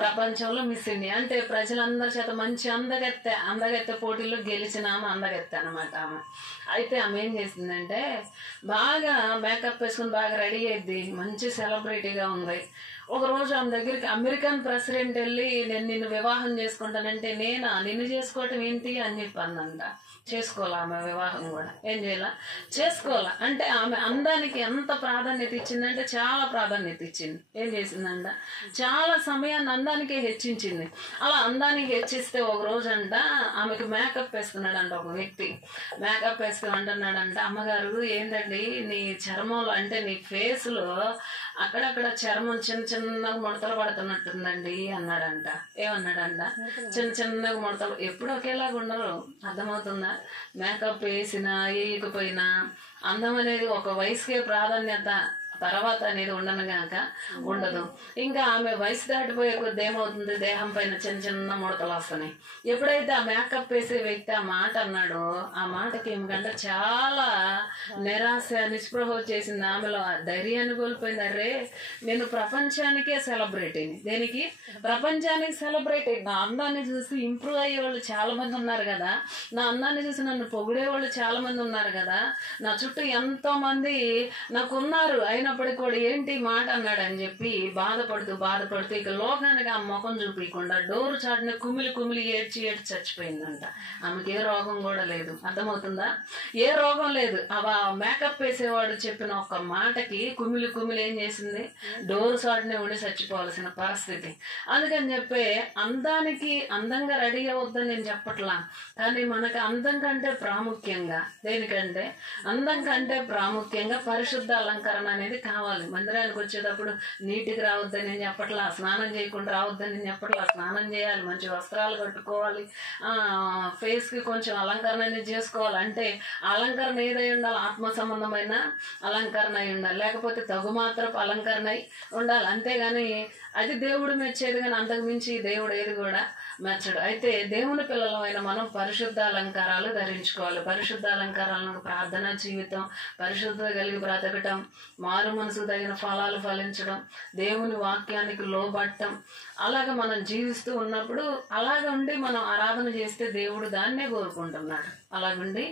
ప్రపంచంలో మిస్ ఇండియా. అంటే ప్రజలందరి చేత మంచి అందగత్తె పోటీల్లో గెలిచిన ఆమె అందగత్తె అనమాట ఆమె. అయితే ఆమె ఏం చేసిందంటే, బాగా మేకప్ వేసుకుని బాగా రెడీ అయ్యింది, మంచి సెలబ్రిటీగా ఉంది. ఒకరోజు ఆమె దగ్గరికి అమెరికన్ ప్రెసిడెంట్ వెళ్ళి, నేను నిన్ను వివాహం చేసుకుంటానంటే, నిన్ను చేసుకోవటం ఏంటి అని చెప్పందంట. చేసుకోవాలా ఆమె వివాహం కూడా? ఏం చేయాల? చేసుకోవాలా. అంటే ఆమె అందానికి ఎంత ప్రాధాన్యత ఇచ్చిందంటే చాలా ప్రాధాన్యత ఇచ్చింది. ఏం చేసిందంట, చాలా సమయాన్ని అందానికే హెచ్చించింది. అలా అందానికి హెచ్చిస్తే ఒక రోజు అంట ఆమెకు మేకప్ వేస్తున్నాడంట ఒక వ్యక్తి. మేకప్ వేసుకుని అంటున్నాడంట, అమ్మగారు ఏంటండి నీ చర్మంలో, అంటే నీ ఫేస్లో అక్కడక్కడ చర్మం చిన్నగా ముడతలు పడుతున్నట్టుందండి అన్నాడంట. ఏమన్నాడంట? చిన్నగా ముడతలు. ఎప్పుడు ఒకేలాగా ఉండరు, అర్థమవుతుందా? మేకప్ వేసినా వేయకపోయినా అందం అనేది ఒక వయసుకే ప్రాధాన్యత, తర్వాత అనేది ఉండనుగాక ఉండదు. ఇంకా ఆమె వయసు దాటిపోయే కొద్ది ఏమవుతుంది, దేహం పైన చిన్న ముడతలు వస్తున్నాయి. ఎప్పుడైతే ఆ మేకప్ వేసే వ్యక్తి ఆ మాట అన్నాడో, ఆ మాటకి ఏమికంటే చాలా నిరాశ, నిస్పృహ వచ్చేసింది ఆమెలో. ధైర్యాన్ని కోల్పోయింది. అరే, నేను ప్రపంచానికే సెలబ్రిటీని. దేనికి? ప్రపంచానికి సెలబ్రిటీ. నా అందాన్ని చూసి ఇంప్రూవ్ అయ్యే వాళ్ళు చాలా మంది ఉన్నారు కదా, నా అందాన్ని చూసి నన్ను పొగిడే వాళ్ళు చాలా మంది ఉన్నారు కదా, నా చుట్టూ ఎంతో మంది నాకున్నారు, అయినప్పటికీ కూడా ఏంటి మాట అన్నాడని చెప్పి బాధపడుతూ ఇక లోకానికి ఆ ముఖం చూపించకుండా డోరు చాటున కుమిలి ఏడ్చి చచ్చిపోయిందంట. ఆమెకి ఏ రోగం కూడా లేదు. అర్థమవుతుందా? ఏ రోగం లేదు. ఆ మేకప్ వేసేవాడు చెప్పిన ఒక్క మాటకి కుమిలి ఏం చేసింది, డోరు చాటునే ఉండి చచ్చిపోవాల్సిన పరిస్థితి. అందుకని చెప్పి అందంగా రెడీ అవద్దని నేను చెప్పట్లా, కానీ మనకు అందం కంటే ప్రాముఖ్యంగా, దేనికంటే అందం కంటే ప్రాముఖ్యంగా పరిశుద్ధ అలంకరణ అనేది కావాలి. మందిరానికి వచ్చేటప్పుడు నీటికి రావద్దని నేను చెప్పట్లా, స్నానం చేయకుండా రావద్దని నేను చెప్పట్లా. స్నానం చేయాలి, మంచి వస్త్రాలు కట్టుకోవాలి, ఫేస్ కి కొంచెం అలంకరణ అనేది చేసుకోవాలి. అంటే అలంకరణ ఏదై ఉండాలి, ఆత్మ సంబంధమైన అలంకరణ అయి ఉండాలి, లేకపోతే తగుమాత్రపు అలంకరణ అయి ఉండాలి. అంతేగాని అది దేవుడు మెచ్చేది, కానీ అంతకు మించి దేవుడు ఏది కూడా మెచ్చడు. అయితే దేవుని పిల్లలమైన మనం పరిశుద్ధ అలంకారాలు ధరించుకోవాలి. పరిశుద్ధ అలంకారాలను ప్రార్థనా జీవితం, పరిశుద్ధత కలిగి బ్రతకటం, మారు మనసు తగిన ఫలాలు ఫలించడం, దేవుని వాక్యానికి లోబట్టం, అలాగ మనం జీవిస్తూ ఉన్నప్పుడు అలాగ ఉండి మనం ఆరాధన చేస్తే దేవుడు దాన్నే కోరుకుంటున్నాడు. అలాగుండి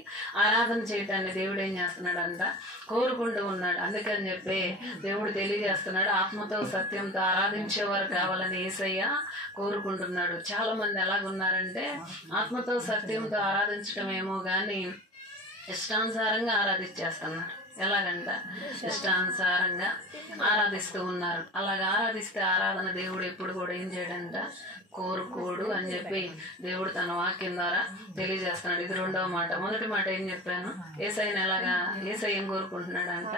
ఆరాధన చేయటాన్ని దేవుడు ఏం చేస్తున్నాడంట, కోరుకుంటూ ఉన్నాడు. అందుకని చెప్పి దేవుడు తెలియజేస్తున్నాడు, ఆత్మతో సత్యంతో ఆరాధించేవారు కావాలని యేసయ్య కోరుకుంటున్నాడు. చాలా మంది ఎలాగున్నారంటే ఆత్మతో సత్యంతో ఆరాధించడం ఏమో గాని ఇష్టానుసారంగా ఆరాధించేస్తున్నారు. ఎలాగంట ఇష్టానుసారంగా ఆరాధిస్తూ ఉన్నారు. అలాగ ఆరాధిస్తే ఆరాధన దేవుడు ఎప్పుడు కూడా ఏం చేయడంట, కోరుకోడు అని చెప్పి దేవుడు తన వాక్యం ద్వారా తెలియజేస్తున్నాడు. ఇది రెండవ మాట. మొదటి మాట ఏం చెప్పాను, యేసయ్యను ఎలాగా, యేసయ్య ఏం కోరుకుంటున్నాడంట,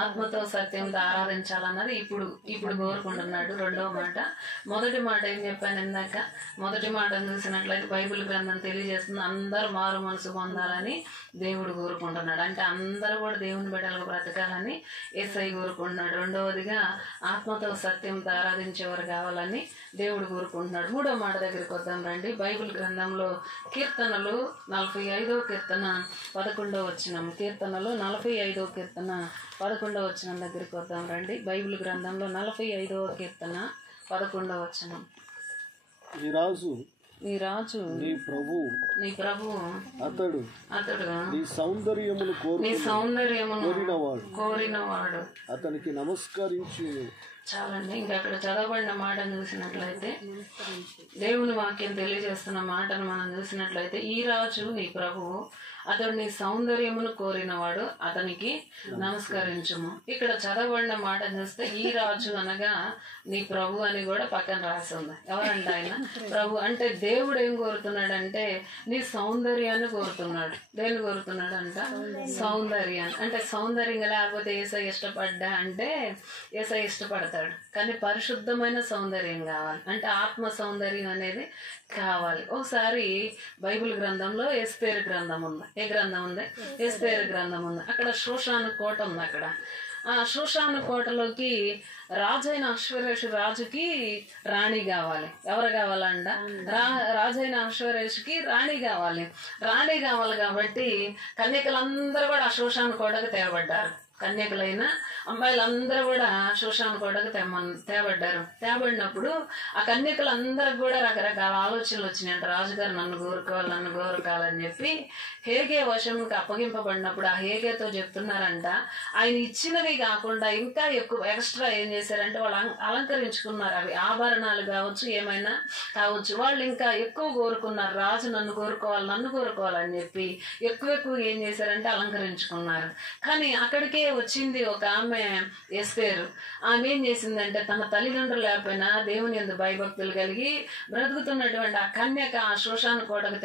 ఆత్మతో సత్యంతో ఆరాధించాలన్నది ఇప్పుడు కోరుకుంటున్నాడు. రెండవ మాట. మొదటి మాట ఏం చెప్పాను ఇందాక, మొదటి మాటను చూసినట్లయితే బైబిల్ గ్రంథం తెలియజేస్తుంది అందరూ మారు మనసు పొందాలని దేవుడు కోరుకుంటున్నాడు. అంటే అందరూ కూడా దేవుని బిడ్డలుగా బ్రతకాలని యేసయ్య కోరుకుంటున్నాడు. రెండవదిగా ఆత్మతో సత్యంతో ఆరాధించేవారు కావాలని దేవుడు కోరుకుంటున్నాడు. మూడో మాట దగ్గరికి వద్దాం రండి. బైబిల్ గ్రంథంలో కీర్తనలు 45వ కీర్తన 11వ వచనం, కీర్తనలు 45వ కీర్తన 11వ వచనం దగ్గరికి వద్దాం రండి. బైబిల్ గ్రంథంలో 45వ కీర్తన 11వ వచనం. నీ రాజు నీ ప్రభు అతడు నీ సౌందర్యమును కోరినవాడు అతనికి నమస్కరించి. చాలండి. ఇంకా అక్కడ చదవబడిన మాటను చూసినట్లయితే, దేవుని వాక్యం తెలియజేస్తున్న మాటను మనం చూసినట్లయితే, ఈ రాజు నీ ప్రభువు అతడు నీ సౌందర్యమును కోరినవాడు అతనికి నమస్కరించుము. ఇక్కడ చదవబడిన మాట చూస్తే ఈ రాజు అనగా నీ ప్రభు అని కూడా పక్కన రాసి ఉంది. ఎవరంట ఆయన? ప్రభు. అంటే దేవుడు ఏం కోరుతున్నాడంటే నీ సౌందర్యాన్ని కోరుతున్నాడు. దేన్ని కోరుతున్నాడు అంట? సౌందర్యాన్ని. అంటే సౌందర్యంగా లేకపోతే యేసయ్య ఇష్టపడ్డా అంటే యేసయ్య ఇష్టపడతాడు, కానీ పరిశుద్ధమైన సౌందర్యం కావాలి. అంటే ఆత్మ సౌందర్యం అనేది కావాలి. ఒకసారి బైబిల్ గ్రంథంలో ఎస్తేరు గ్రంథం ఉంది. ఏ గ్రంథం ఉంది? ఎస్తేరు గ్రంథం ఉంది. అక్కడ షూషాను కోట ఉంది. అక్కడ ఆ షూషాను కోటలోకి రాజైన అశ్వరేషు రాజుకి రాణి కావాలి. ఎవరు కావాలంట? రాజైన అశ్వరేషుకి రాణి కావాలి. రాణి కావాలి కాబట్టి కన్యకలందరూ కూడా ఆ షూషాను కోటకు తేబడ్డారు. కన్యకులైన అమ్మాయిలందరూ కూడా షూషాను కోటకు తేబడ్డారు. తేబడినప్పుడు ఆ కన్యకులందరికి కూడా రకరకాల ఆలోచనలు వచ్చినాయంట. రాజుగారు నన్ను కోరుకోవాలని చెప్పి హేగే వశంకి అప్పగింపబడినప్పుడు ఆ హేగేతో చెప్తున్నారంట, ఆయన ఇచ్చినవి కాకుండా ఇంకా ఎక్కువ ఎక్స్ట్రా ఏం చేశారంటే వాళ్ళు అలంకరించుకున్నారు. అవి ఆభరణాలు కావచ్చు, ఏమైనా కావచ్చు. వాళ్ళు ఇంకా ఎక్కువ కోరుకున్నారు. రాజు నన్ను కోరుకోవాలని చెప్పి ఎక్కువ ఏం చేశారంటే అలంకరించుకున్నారు. కానీ అక్కడికే వచ్చింది ఒక ఆమె ఎస్తేరు. ఆమె ఏం చేసిందంటే తన తల్లిదండ్రులు లేకపోయినా దేవుని యందు భయభక్తులు కలిగి బ్రతుకుతున్నటువంటి ఆ కన్యక ఆ షూషాను కోటకు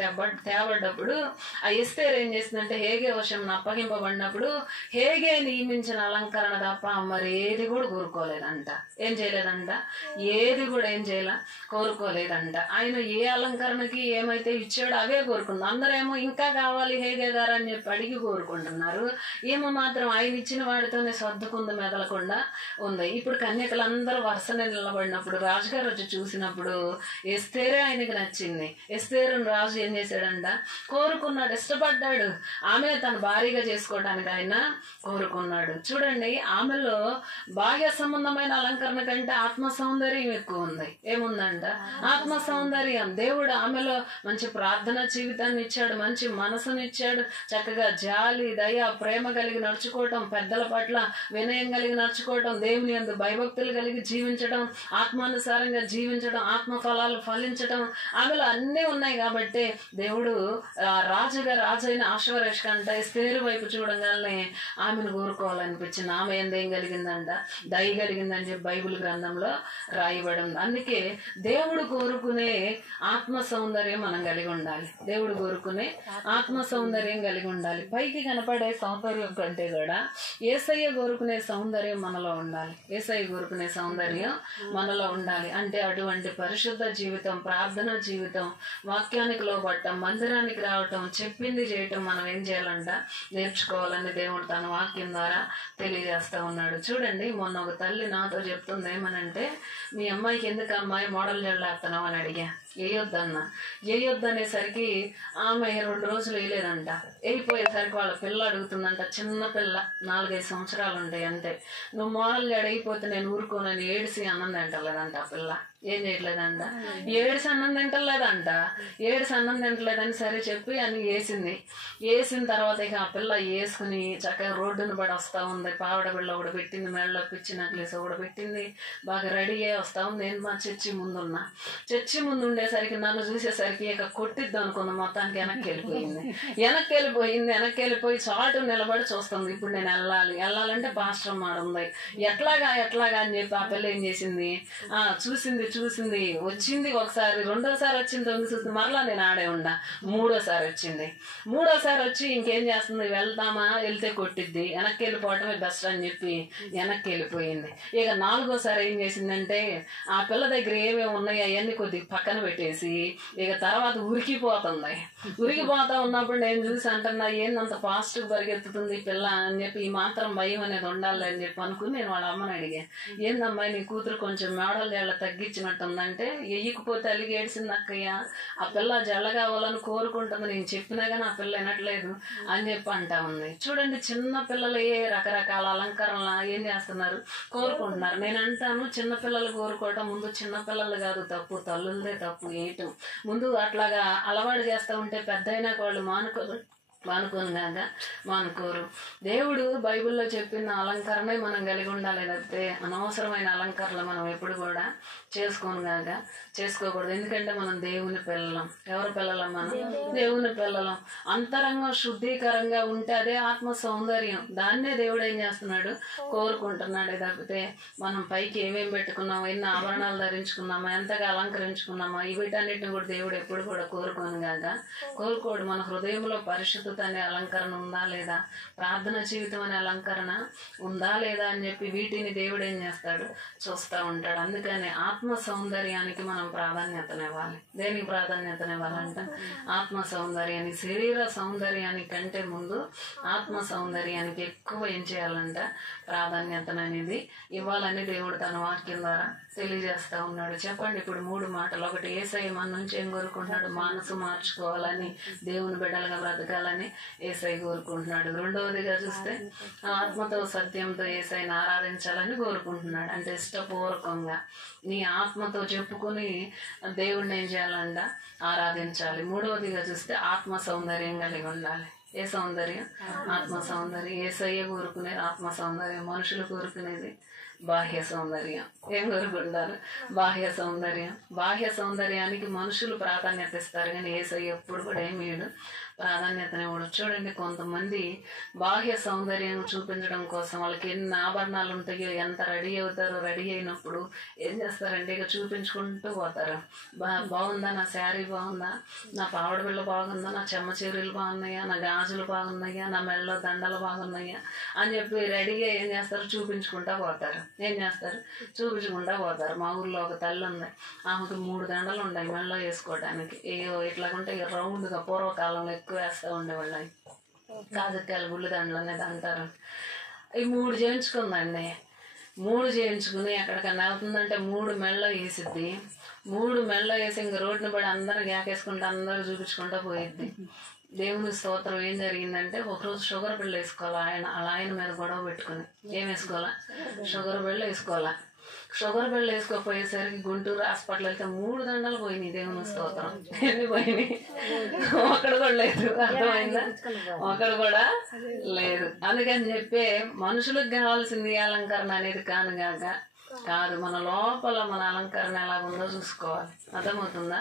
తేబడ్డప్పుడు ఆ ఎస్తేరు ఏం చేసిందంటే హేగే వశం అప్పగింపబడినప్పుడు హేగే నియమించిన అలంకరణ తప్ప మరి ఏది కూడా కోరుకోలేదంట. ఏం చేయలేదంట? ఏది కూడా ఏం కోరుకోలేదంట. ఆయన ఏ అలంకరణకి ఏమైతే ఇచ్చాడో అవే కోరుకుంది. అందరేమో ఇంకా కావాలి హేగే గారు అని చెప్పి అడిగి కోరుకుంటున్నారు. ఏమో మాత్రం ఆయన ఇచ్చిన వాడితోనే సర్దుకుంది, మెదలకుండా ఉంది. ఇప్పుడు కన్యకలందరూ వరుసనే నిలబడినప్పుడు రాజుగారు వచ్చి చూసినప్పుడు ఎస్తేరే ఆయనకి నచ్చింది. ఎస్తేరును రాజు ఏం చేశాడంట? కోరుకున్నాడు, ఇష్టపడ్డాడు. ఆమె తన భార్యగా చేసుకోవడానికి ఆయన కోరుకున్నాడు. చూడండి, ఆమెలో బాహ్య సంబంధమైన అలంకరణ కంటే ఆత్మ సౌందర్యం ఎక్కువ ఉంది. ఏముందంట? ఆత్మ సౌందర్యం. దేవుడు ఆమెలో మంచి ప్రార్థన జీవితాన్ని ఇచ్చాడు, మంచి మనసునిచ్చాడు, చక్కగా జాలి, దయ, ప్రేమ కలిగి నడుచుకోవటం, పెద్దల పట్ల వినయం కలిగి నడుచుకోవటం, దేవుని యందు భయభక్తులు కలిగి జీవించడం, ఆత్మానుసారంగా జీవించడం, ఆత్మ ఫలాలు ఫలించడం, ఆమెలో అన్నీ ఉన్నాయి. కాబట్టి దేవుడు రాజైన అశ్వరేష్ కంట ఎస్తేరు వైపు చూడగానే ఆమెను కోరుకోవాలనిపించింది. ఆమె ఏం కలిగిందంట? దయ కలిగిందని చెప్పి బైబిల్ గ్రంథంలో రాయబడి ఉంది. అందుకే దేవుడు కోరుకునే ఆత్మ సౌందర్యం మనం కలిగి ఉండాలి. దేవుడు కోరుకునే ఆత్మ సౌందర్యం కలిగి ఉండాలి. పైకి కనపడే సౌందర్యం కంటే కూడా యేసయ్య కోరుకునే సౌందర్యం మనలో ఉండాలి. యేసయ్య కోరుకునే సౌందర్యం మనలో ఉండాలి. అంటే అటువంటి పరిశుద్ధ జీవితం, ప్రార్థన జీవితం, వాక్యానికి లోబడటం, మందిరానికి రావటం, చెప్పింది చేయటం మనం ఏం చేయాలంట? నేర్చుకోవాలని దేవుడు తన వాక్యం ద్వారా తెలియజేస్తా ఉన్నాడు. చూడండి, మొన్న ఒక తల్లి నాతో చెప్తుంది ఏమనంటే, మీ అమ్మాయికి ఎందుకు అమ్మాయి మోడల్ జల్లేస్తున్నావు అని అడిగా. వేయొద్దు అనేసరికి ఆమె 2 రోజులు వేయలేదంట. వేయిపోయేసరికి వాళ్ళ పిల్ల అడుగుతుందంట, చిన్న పిల్ల 4-5 సంవత్సరాలు ఉంటాయి అంతే, నువ్వు మోడల్ జడ అయిపోతే నేను ఊరుకోనని ఏడిసి అన్నందంట లేదంట ఆ పిల్ల. ఏం చేయట్లేదంట. ఏడుసి అన్నం తింటలేదంట. ఏడుసి అన్నం తింటలేదని సరే చెప్పి అని వేసిన తర్వాత ఇక ఆ పిల్ల వేసుకుని చక్కగా రోడ్డును పడి వస్తూ ఉంది. పావడ బిళ్ళ ఒకటి పెట్టింది, మెడలో పిచ్చి నక్లీస్ ఒకటి పెట్టింది, బాగా రెడీ అయ్యి వస్తా ఉంది. నేను మా చర్చి ముందున్నా. చర్చి ముందు ఉండేసరికి నన్ను చూసేసరికి ఇక కొట్టిద్దాం అనుకుంది. మొత్తానికి వెనక్కి వెళ్ళిపోయి చాటు నిలబడి చూస్తుంది. ఇప్పుడు నేను వెళ్ళాలంటే పాస్టర్ మాడుంది. ఎట్లాగా అని చెప్పి ఆ పిల్ల ఏం చేసింది, చూసింది వచ్చింది. ఒకసారి రెండోసారి వచ్చింది, తొంగి చూసింది. మరలా నేను ఆడే ఉండా. మూడోసారి వచ్చి ఇంకేం చేస్తుంది, వెళ్తామా వెళ్తే కొట్టిద్ది, వెనక్కి వెళ్ళిపోవటమే బెస్ట్ అని చెప్పి వెనక్కి వెళ్ళిపోయింది. ఇక నాలుగోసారి ఏం చేసిందంటే ఆ పిల్ల దగ్గర ఏమేమి ఉన్నాయో అవన్నీ కొద్దిగా పక్కన పెట్టేసి ఇక తర్వాత ఉరికిపోతా ఉన్నప్పుడు నేను చూసి అంటున్నా, ఏందంత ఫాస్ట్గా పరిగెత్తుతుంది పిల్ల అని చెప్పి, ఈ మాత్రం భయం అనేది ఉండాలి అని చెప్పి అనుకుని నేను వాళ్ళ అమ్మని అడిగాను, ఏందమ్మాయి నీ కూతురు కొంచెం మేడల జళ్ళ తగ్గించినట్టుందంటే, ఎయ్యకపోతే అలిగి ఏడ్చింది అక్కయ్య, ఆ పిల్ల జల్ల కావాలని కోరుకుంటుంది, నేను చెప్పినా కానీ ఆ పిల్ల వినట్లేదు అని చెప్పి అంటా ఉంది. చూడండి, చిన్న పిల్లలు రకరకాల అలంకరణలు ఏం చేస్తున్నారు, కోరుకుంటున్నారు. నేను అంటాను, చిన్నపిల్లలు కోరుకోవటం ముందు చిన్నపిల్లలు కాదు తప్పు, తల్లులదే తప్పు. ఏయటం ముందు అట్లాగా అలవాటు చేస్తూ ఉంటే పెద్ద అయినాక వాళ్ళు మానుకోరు. దేవుడు బైబిల్లో చెప్పిన అలంకరణే మనం కలిగి ఉండాలి తప్పితే అనవసరమైన అలంకరణలు మనం ఎప్పుడు కూడా చేసుకోకూడదు. ఎందుకంటే మనం దేవుని పిల్లలం. ఎవరి పిల్లలం? మనం దేవుని పిల్లలం. అంతరంగం శుద్ధీకరంగా ఉంటే అదే ఆత్మ సౌందర్యం. దాన్నే దేవుడు ఏం చేస్తున్నాడు, కోరుకుంటున్నాడే తప్పితే మనం పైకి ఏమేమి పెట్టుకున్నామో, ఎన్ని ఆభరణాలు ధరించుకున్నామా, ఎంతగా అలంకరించుకున్నామా, వీటన్నిటిని కూడా దేవుడు ఎప్పుడు కూడా కోరుకోడు. మన హృదయంలో పరిశుద్ధత అనే అలంకరణ ఉందా లేదా, ప్రార్థన జీవితం అనే అలంకరణ ఉందా లేదా అని చెప్పి వీటిని దేవుడు ఏం చేస్తాడు, చూస్తూ ఉంటాడు. అందుకని ఆత్మ సౌందర్యానికి మనం ప్రాధాన్యతనివ్వాలి. దేనికి ప్రాధాన్యతనివ్వాలంట? ఆత్మ సౌందర్యానికి. శరీర సౌందర్యానికి కంటే ముందు ఆత్మ సౌందర్యానికి ఎక్కువ ఏం చేయాలంట, ప్రాధాన్యతననేది ఇవ్వాలని దేవుడు తన వాక్యం ద్వారా తెలియజేస్తా ఉన్నాడు. చెప్పండి ఇప్పుడు 3 మాటలు. ఒకటి, యేసయ్య మన నుంచి ఏం కోరుకుంటున్నాడు, మనసు మార్చుకోవాలని, దేవుని బిడ్డలుగా బ్రతకాలని యేసయ్య కోరుకుంటున్నాడు. రెండవదిగా చూస్తే ఆత్మతో సత్యంతో యేసయ్యని ఆరాధించాలని కోరుకుంటున్నాడు. అంటే ఇష్టపూర్వకంగా నీ ఆత్మతో చెప్పుకొని దేవుడిని ఏం చేయాలంట, ఆరాధించాలి. మూడవదిగా చూస్తే ఆత్మ సౌందర్యం కలిగి ఉండాలి. ఏ సౌందర్యం? ఆత్మ సౌందర్యం. యేసయ్య కోరుకునేది ఆత్మ సౌందర్యం. మనుషులు కోరుకునేది బాహ్య సౌందర్యం. ఏం కోరుకుంటారు? బాహ్య సౌందర్యం. బాహ్య సౌందర్యానికి మనుషులు ప్రాధాన్యత ఇస్తారు, కానీ యేసయ్య ఎప్పుడు కూడా ఏమీ ప్రాధాన్యతనే కూడా. చూడండి, కొంతమంది బాహ్య సౌందర్యం చూపించడం కోసం వాళ్ళకి ఎన్ని ఆభరణాలు ఉంటాయో, ఎంత రెడీ అవుతారో, రెడీ అయినప్పుడు ఏం చేస్తారంటే ఇక చూపించుకుంటూ పోతారు. బాగుందా నా శారీ, బాగుందా నా పావడ బిళ్ళ, బాగుందా నా చెమ్మ చీరలు బాగున్నాయా, నా గాజులు బాగున్నాయా, నా మెడలో దండలు బాగున్నాయా అని చెప్పి రెడీగా ఏం చేస్తారు, చూపించుకుంటా పోతారు. మా ఊర్లో ఒక తల్లి ఉంది, ఆమెకు 3 దండలు ఉన్నాయి మెడలో వేసుకోవడానికి. ఇట్లాగుంటే రౌండ్గా పూర్వకాలంలో ఎక్కువ వేస్తూ ఉండేవాళ్ళు. కాజకాయలు, గుళ్ళు దండలు అనేది అంటారు. ఈ 3 చేయించుకుందండి. 3 చేయించుకుని ఎక్కడికన్నా వెళ్తుందంటే 3 మెడలో వేసిద్ది. 3 మెడలో వేసి ఇంక రోడ్డుని పడి అందరూ గ్యాకేసుకుంటూ అందరూ చూపించుకుంటూ పోయిద్ది. దేవుని స్తోత్రం. ఏం జరిగిందంటే ఒకరోజు షుగర్ బిళ్ళ వేసుకోవాలి. ఆయన మీద గొడవ పెట్టుకుని ఏం వేసుకోవాలా, షుగర్ బిళ్ళ వేసుకోవాలా. షుగర్ బిళ్ళ వేసుకోపోయేసరికి గుంటూరు హాస్పిటల్ వెళ్తే 3 దండలు పోయినాయి. దేవుని స్తోత్రం. ఎన్ని పోయినాయి? ఒకడు కూడా లేదు. అర్థమైందా? ఒకడు కూడా లేదు. అందుకని చెప్పి మనుషులకు కావాల్సింది అలంకరణ అనేది కాదు, మన లోపల మన అలంకరణ ఎలాగుందో చూసుకోవాలి. అర్థమవుతుందా?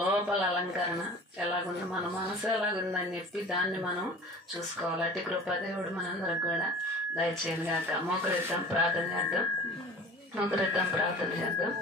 లోపల అలంకరణ ఎలాగుందో, మన మనసు ఎలాగుందని చెప్పి దాన్ని మనం చూసుకోవాలి. అట్టి కృపాదేవుడు మనందరికి కూడా దయచేయను గాక. మోకరిద్దాం, ప్రార్థన చేద్దాం.